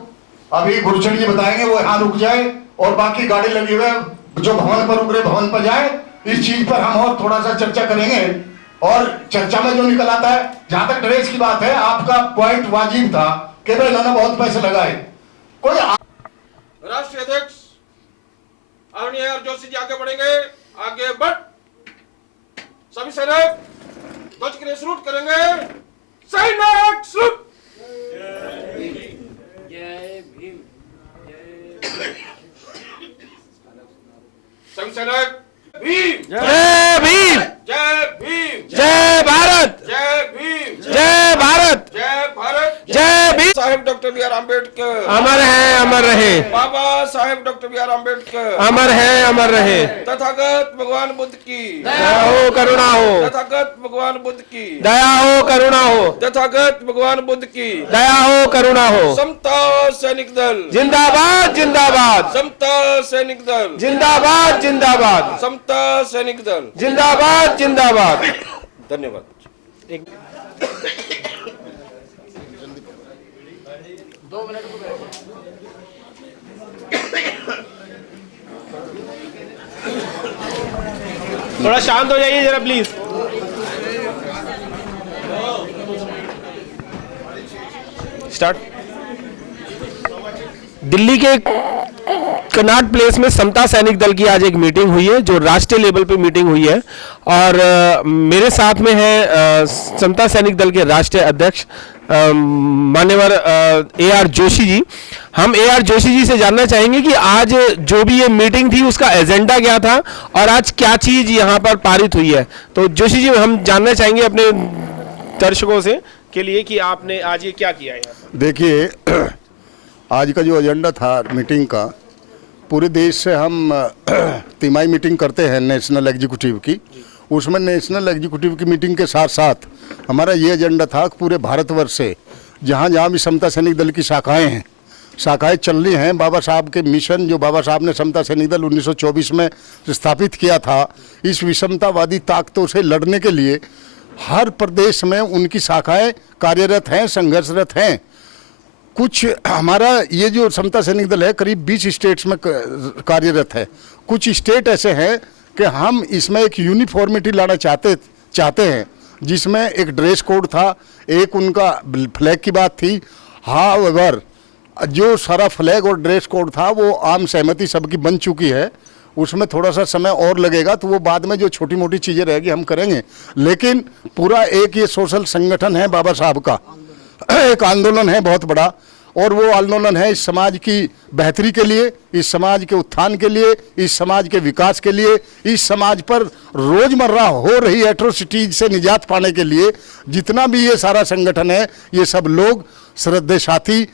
अभी गुरचंद जी बताएंगे, वो यहां रुक जाए और बाकी गाड़ी लगी हुए जो भवन पर रुक रहे भवन पर जाए। इस चीज पर हम और थोड़ा सा चर्चा करेंगे और चर्चा में जो निकल आता है, जहां तक ड्रेस की बात है, आपका पॉइंट वाजिब था कि भाई इन्होंने बहुत पैसे लगाए। कोई राष्ट्रीय अध्यक्ष आदरणीय जोशी जी आगे बढ़ेंगे, आगे बढ़ सभी सैनिक ध्वज के लिए सलूट करेंगे। सैनिक सलूट। जय भीम। सभी सैनिक भीम। जय भीम। जय भीम। जय भारत। जय भीम। जय भारत। जय भारत। जय भीम। साहेब डॉक्टर बी आर अम्बेडकर अमर है, अमर रहे। Baba Saheb doctor B are Ambedkar अमर है, अमर रहे। तथागत भगवान बुद्ध की दया हो, करुणा हो। तथागत भगवान बुद्ध की दया हो, करुणा हो। तथागत भगवान बुद्ध की दया हो, करुणा हो। समता सैनिक दल जिंदाबाद, जिंदाबाद। समता सैनिक दल जिंदाबाद, जिंदाबाद। समता सैनिक दल जिंदाबाद, जिंदाबाद। धन्यवाद। थोड़ा शांत हो जाइए जरा प्लीज। स्टार्ट। दिल्ली के कनॉट प्लेस में समता सैनिक दल की आज एक मीटिंग हुई है, जो राष्ट्रीय लेवल पे मीटिंग हुई है। और मेरे साथ में है समता सैनिक दल के राष्ट्रीय अध्यक्ष मान्यवर AR जोशी जी। हम AR जोशी जी से जानना चाहेंगे कि आज जो भी ये मीटिंग थी उसका एजेंडा क्या था और आज क्या चीज यहाँ पर पारित हुई है। तो जोशी जी, हम जानना चाहेंगे अपने दर्शकों से के लिए कि आपने आज ये क्या किया है यहाँ पर। देखिए, आज का जो एजेंडा था मीटिंग का, पूरे देश से हम तिमाही मीटिंग करते हैं नेशनल एग्जीक्यूटिव की। उसमें नेशनल एग्जीक्यूटिव की मीटिंग के साथ साथ हमारा ये एजेंडा था कि पूरे भारतवर्ष से जहाँ जहाँ भी समता सैनिक दल की शाखाएं हैं, शाखाएं चल रही हैं, बाबा साहब के मिशन जो बाबा साहब ने समता सैनिक दल 1924 में स्थापित किया था, इस विषमतावादी ताकतों से लड़ने के लिए हर प्रदेश में उनकी शाखाएं कार्यरत हैं, संघर्षरत हैं। कुछ हमारा ये जो समता सैनिक दल है करीब 20 स्टेट्स में कार्यरत है। कुछ स्टेट ऐसे हैं कि हम इसमें एक यूनिफॉर्मिटी लाना चाहते हैं, जिसमें एक ड्रेस कोड था, एक उनका फ्लैग की बात थी। हाउएवर जो सारा फ्लैग और ड्रेस कोड था वो आम सहमति सबकी बन चुकी है। उसमें थोड़ा सा समय और लगेगा, तो वो बाद में जो छोटी मोटी चीज़ें रहेगी हम करेंगे। लेकिन पूरा एक ये सोशल संगठन है बाबा साहब का, एक आंदोलन है बहुत बड़ा, और वो आंदोलन है इस समाज की बेहतरी के लिए, इस समाज के उत्थान के लिए, इस समाज के विकास के लिए, इस समाज पर रोजमर्रा हो रही एट्रोसिटीज से निजात पाने के लिए। जितना भी ये सारा संगठन है, ये सब लोग श्रद्धेय साथी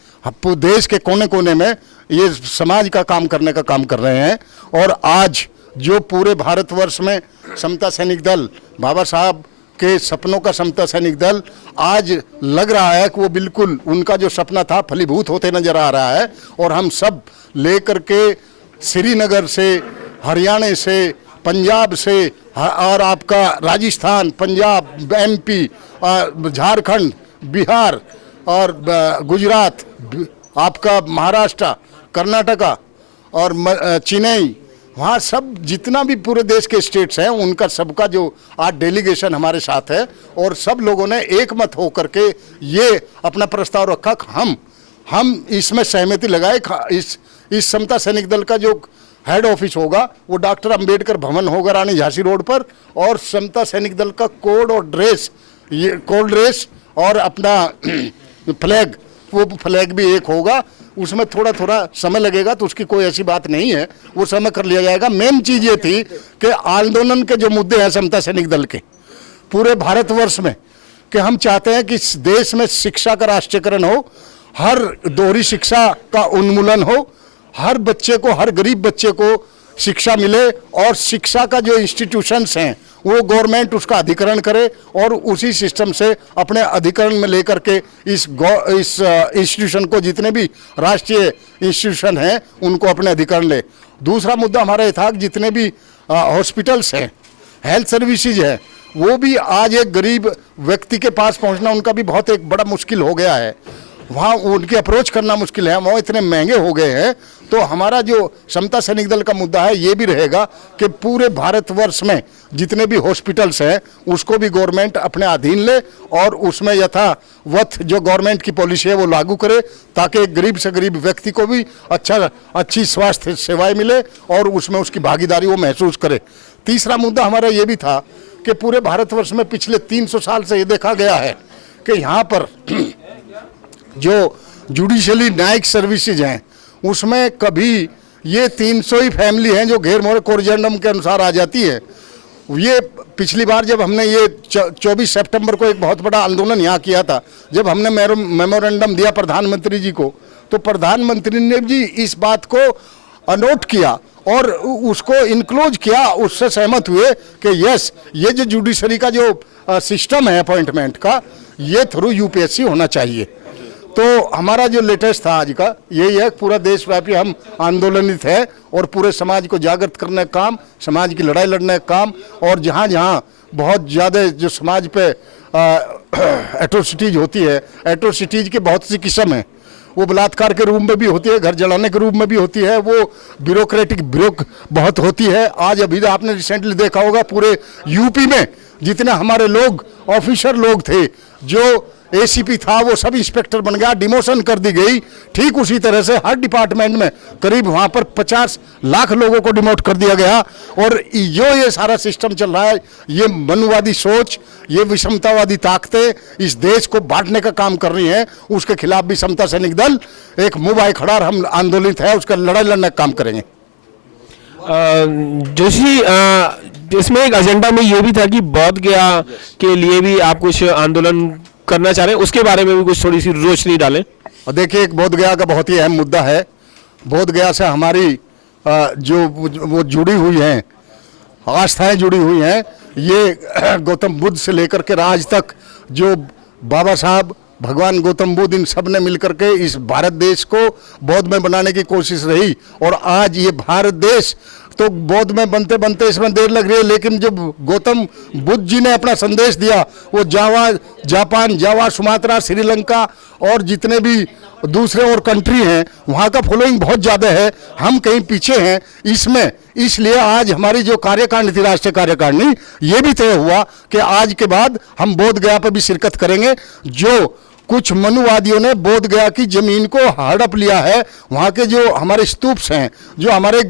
देश के कोने कोने में ये समाज का काम करने का काम कर रहे हैं। और आज जो पूरे भारतवर्ष में समता सैनिक दल, बाबा साहब के सपनों का समता सैनिक दल, आज लग रहा है कि वो बिल्कुल उनका जो सपना था फलीभूत होते नजर आ रहा है। और हम सब लेकर के श्रीनगर से, हरियाणा से, पंजाब से और आपका राजस्थान, पंजाब, MP, झारखंड, बिहार और गुजरात, आपका महाराष्ट्र, कर्नाटका और चेन्नई, वहाँ सब जितना भी पूरे देश के स्टेट्स हैं उनका सबका जो आज डेलीगेशन हमारे साथ है। और सब लोगों ने एक मत होकर के ये अपना प्रस्ताव रखा कि हम इसमें सहमति लगाए। इस समता सैनिक दल का जो हेड ऑफिस होगा वो डॉक्टर अंबेडकर भवन होगा रानी झांसी रोड पर, और समता सैनिक दल का कोड और ड्रेस, ये कोड ड्रेस और अपना फ्लैग, वो फ्लैग भी एक होगा। उसमें थोड़ा थोड़ा समय लगेगा, तो उसकी कोई ऐसी बात नहीं है, वो समय कर लिया जाएगा। मेन चीज़ ये थी कि आंदोलन के जो मुद्दे हैं समता सैनिक दल के पूरे भारतवर्ष में, कि हम चाहते हैं कि इस देश में शिक्षा का राष्ट्रीयकरण हो, हर दोहरी शिक्षा का उन्मूलन हो, हर बच्चे को, हर गरीब बच्चे को शिक्षा मिले, और शिक्षा का जो इंस्टीट्यूशंस हैं वो गवर्नमेंट उसका अधिकरण करे और उसी सिस्टम से अपने अधिकरण में लेकर के इस इंस्टीट्यूशन को, जितने भी राष्ट्रीय इंस्टीट्यूशन हैं उनको अपने अधिकरण ले। दूसरा मुद्दा हमारा ये था कि जितने भी हॉस्पिटल्स हैं, हेल्थ सर्विसेज है, वो भी आज एक गरीब व्यक्ति के पास पहुंचना उनका भी बहुत एक बड़ा मुश्किल हो गया है, वहाँ उनकी अप्रोच करना मुश्किल है, वो इतने महंगे हो गए हैं। तो हमारा जो समता सैनिक दल का मुद्दा है ये भी रहेगा कि पूरे भारतवर्ष में जितने भी हॉस्पिटल्स हैं उसको भी गवर्नमेंट अपने अधीन ले और उसमें यथावत जो गवर्नमेंट की पॉलिसी है वो लागू करे, ताकि गरीब से गरीब व्यक्ति को भी अच्छी स्वास्थ्य सेवाएं मिले और उसमें उसकी भागीदारी वो महसूस करे। तीसरा मुद्दा हमारा ये भी था कि पूरे भारतवर्ष में पिछले 300 साल से ये देखा गया है कि यहाँ पर जो जुडिशली न्यायिक सर्विसेज हैं उसमें कभी ये 300 ही फैमिली हैं जो घेर मोहर कोरिजेंडम के अनुसार आ जाती है। ये पिछली बार जब हमने ये 24 सितंबर को एक बहुत बड़ा आंदोलन यहाँ किया था, जब हमने मेमोरेंडम दिया प्रधानमंत्री जी को, तो प्रधानमंत्री ने भी इस बात को अनोट किया और उसको इनक्लोज किया, उससे सहमत हुए कि यस, ये जो जुडिशरी का जो सिस्टम है अपॉइंटमेंट का, ये थ्रू यूपीएससी होना चाहिए। तो हमारा जो लेटेस्ट था आज का यही है, पूरा देशव्यापी हम आंदोलनित है और पूरे समाज को जागृत करने का काम, समाज की लड़ाई लड़ने का काम, और जहाँ जहाँ बहुत ज़्यादा जो समाज पे एट्रोसिटीज होती है, एट्रोसिटीज के बहुत सी किस्म हैं, वो बलात्कार के रूप में भी होती है, घर जलाने के रूप में भी होती है, वो ब्यूरोक्रेटिक बहुत होती है। आज अभी आपने रिसेंटली देखा होगा पूरे यूपी में जितने हमारे लोग ऑफिसर लोग थे, जो एसीपी था वो सब इंस्पेक्टर बन गया, डिमोशन कर दी गई। ठीक उसी तरह से हर डिपार्टमेंट में करीब वहाँ पर 50 लाख लोगों को डिमोट कर दिया गया। और जो ये सारा सिस्टम चल रहा है, ये मनुवादी सोच, ये विषमतावादी ताकतें इस देश को बांटने का काम कर रही हैं, उसके खिलाफ भी समता सैनिक दल एक मुंह बाई खड़ा और हम आंदोलित है, उसका लड़ाई लड़ने का काम करेंगे। जोशी, इसमें एक एजेंडा में ये भी था कि बोध गया के लिए भी आप कुछ आंदोलन करना चाह रहे हैं, उसके बारे में भी कुछ थोड़ी सी रोशनी डालें। और देखिए, एक बोध गया का बहुत ही अहम मुद्दा है। बोध गया से हमारी जो वो जुड़ी हुई हैं, आस्थाएं जुड़ी हुई हैं, ये गौतम बुद्ध से लेकर के आज तक जो बाबा साहब, भगवान गौतम बुद्ध, इन सब ने मिलकर के इस भारत देश को बौद्ध में बनाने की कोशिश रही। और आज ये भारत देश तो बौद्ध में बनते बनते इसमें देर लग रही है, लेकिन जब गौतम बुद्ध जी ने अपना संदेश दिया, वो जापान, जावा, सुमात्रा, श्रीलंका और जितने भी दूसरे और कंट्री हैं, वहाँ का फॉलोइंग बहुत ज़्यादा है, हम कहीं पीछे हैं इसमें। इसलिए आज हमारी जो कार्यकारिणी थी, राष्ट्रीय कार्यकारिणी, ये भी तय हुआ कि आज के बाद हम बोध गया पर भी शिरकत करेंगे। जो कुछ मनुवादियों ने बोध गया की जमीन को हड़प लिया है, वहाँ के जो हमारे स्तूप्स हैं, जो हमारे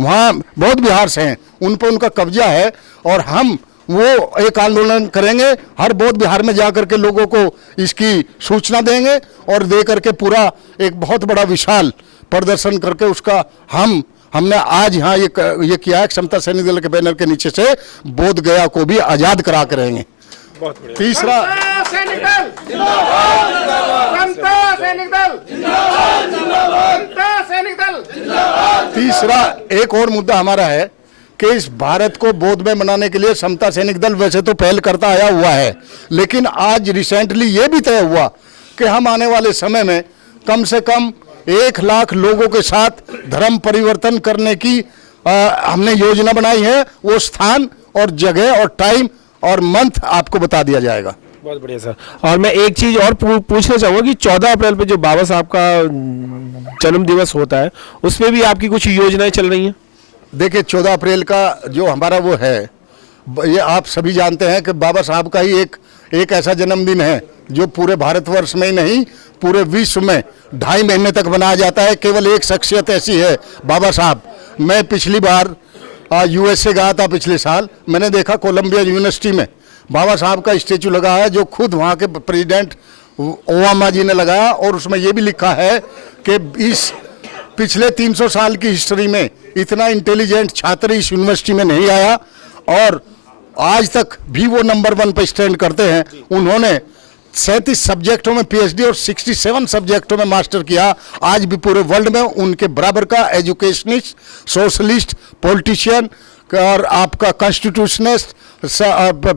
वहाँ बौद्ध विहार हैं, उन पर उनका कब्जा है, और हम वो एक आंदोलन करेंगे, हर बौद्ध विहार में जाकर के लोगों को इसकी सूचना देंगे और दे करके पूरा एक बहुत बड़ा विशाल प्रदर्शन करके उसका हमने आज यहाँ ये किया है। समता सैनिक दल के बैनर के नीचे से बोध गया को भी आज़ाद करा के रहेंगे। तीसरा, तीसरा एक और मुद्दा हमारा है कि इस भारत को बौद्ध में बनाने के लिए समता सैनिक दल वैसे तो पहल करता आया हुआ है, लेकिन आज रिसेंटली ये भी तय हुआ कि हम आने वाले समय में कम से कम 1 लाख लोगों के साथ धर्म परिवर्तन करने की हमने योजना बनाई है। वो स्थान और जगह और टाइम और मंथ आपको बता दिया जाएगा। बहुत बढ़िया सर। और मैं एक चीज़ और पूछना चाहूँगा कि 14 अप्रैल पे जो बाबा साहब का जन्म दिवस होता है, उसमें भी आपकी कुछ योजनाएं चल रही हैं? देखिए, 14 अप्रैल का जो हमारा वो है, ये आप सभी जानते हैं कि बाबा साहब का ही एक ऐसा जन्मदिन है जो पूरे भारतवर्ष में ही नहीं, पूरे विश्व में 2.5 महीने तक मनाया जाता है। केवल एक शख्सियत ऐसी है, बाबा साहब। मैं पिछली बार यूएसए गया था, पिछले साल मैंने देखा कोलंबिया यूनिवर्सिटी में बाबा साहब का स्टेचू लगा है, जो खुद वहाँ के प्रेसिडेंट ओबामा जी ने लगाया और उसमें ये भी लिखा है कि इस पिछले 300 साल की हिस्ट्री में इतना इंटेलिजेंट छात्र इस यूनिवर्सिटी में नहीं आया और आज तक भी वो नंबर 1 पे स्टैंड करते हैं। उन्होंने 37 सब्जेक्टों में पीएचडी और 67 सब्जेक्टों में मास्टर किया। आज भी पूरे वर्ल्ड में उनके बराबर का एजुकेशनिस्ट, सोशलिस्ट, पॉलिटिशियन और आपका कॉन्स्टिट्यूशनिस्ट,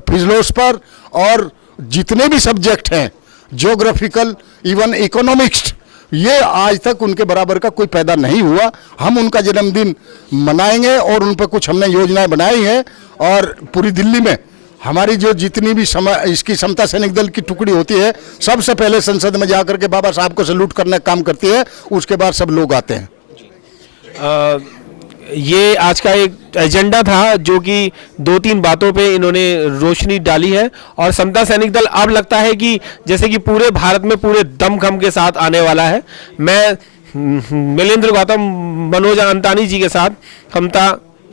फिलोसफर और जितने भी सब्जेक्ट हैं, ज्योग्राफिकल, इवन इकोनॉमिक्स, ये आज तक उनके बराबर का कोई पैदा नहीं हुआ। हम उनका जन्मदिन मनाएंगे और उन पर कुछ हमने योजनाएं बनाई हैं और पूरी दिल्ली में हमारी जो जितनी भी इसकी समता सैनिक दल की टुकड़ी होती है, सबसे पहले संसद में जाकर के बाबा साहब को सैल्यूट करने का काम करती है, उसके बाद सब लोग आते हैं। ये आज का एक एजेंडा था जो कि 2-3 बातों पे इन्होंने रोशनी डाली है और समता सैनिक दल अब लगता है कि जैसे कि पूरे भारत में पूरे दमखम के साथ आने वाला है। मैं मिलेंद्र गौतम, मनोज अंतानी जी के साथ, समता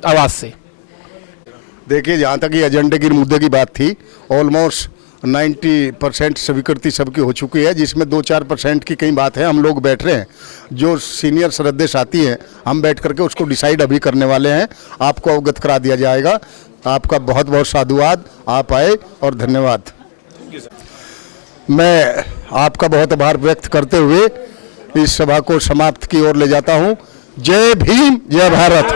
आवाज से। देखिए, जहाँ तक ये एजेंडे की मुद्दे की बात थी, ऑलमोस्ट 90% स्वीकृति सबकी हो चुकी है, जिसमें 2-4% की कई बात है। हम लोग बैठ रहे हैं, जो सीनियर सदस्य साथी हैं, हम बैठ करके उसको डिसाइड अभी करने वाले हैं, आपको अवगत करा दिया जाएगा। आपका बहुत बहुत साधुवाद, आप आए और धन्यवाद। मैं आपका बहुत आभार व्यक्त करते हुए इस सभा को समाप्त की ओर ले जाता हूँ। जय भीम, जय भारत।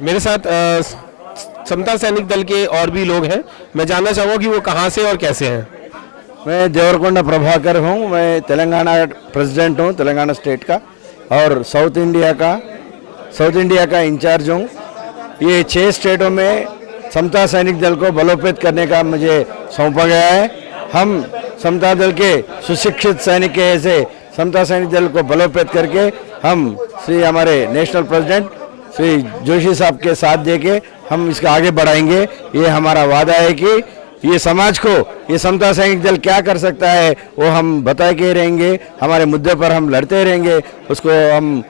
मेरे साथ समता सैनिक दल के और भी लोग हैं। मैं जानना चाहूँगा कि वो कहाँ से और कैसे हैं। मैं देवरकोंडा प्रभाकर हूँ। मैं तेलंगाना प्रेसिडेंट हूँ, तेलंगाना स्टेट का, और साउथ इंडिया का इंचार्ज हूँ। ये 6 स्टेटों में समता सैनिक दल को बलोपेत करने का मुझे सौंपा गया है। हम समता दल के सुशिक्षित सैनिक के ऐसे समता सैनिक दल को बलोपेत करके हम हमारे नेशनल प्रेसिडेंट श्री जोशी साहब के साथ देके हम इसका आगे बढ़ाएंगे। ये हमारा वादा है कि ये समाज को ये समता सैनिक दल क्या कर सकता है वो हम बताते रहेंगे, हमारे मुद्दे पर हम लड़ते रहेंगे। उसको हम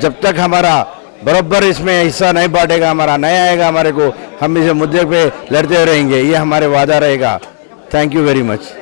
जब तक हमारा बराबर इसमें हिस्सा नहीं बांटेगा, हमारा नहीं आएगा हमारे को, हम इस मुद्दे पे लड़ते रहेंगे। ये हमारे वादा रहेगा। Thank you very much.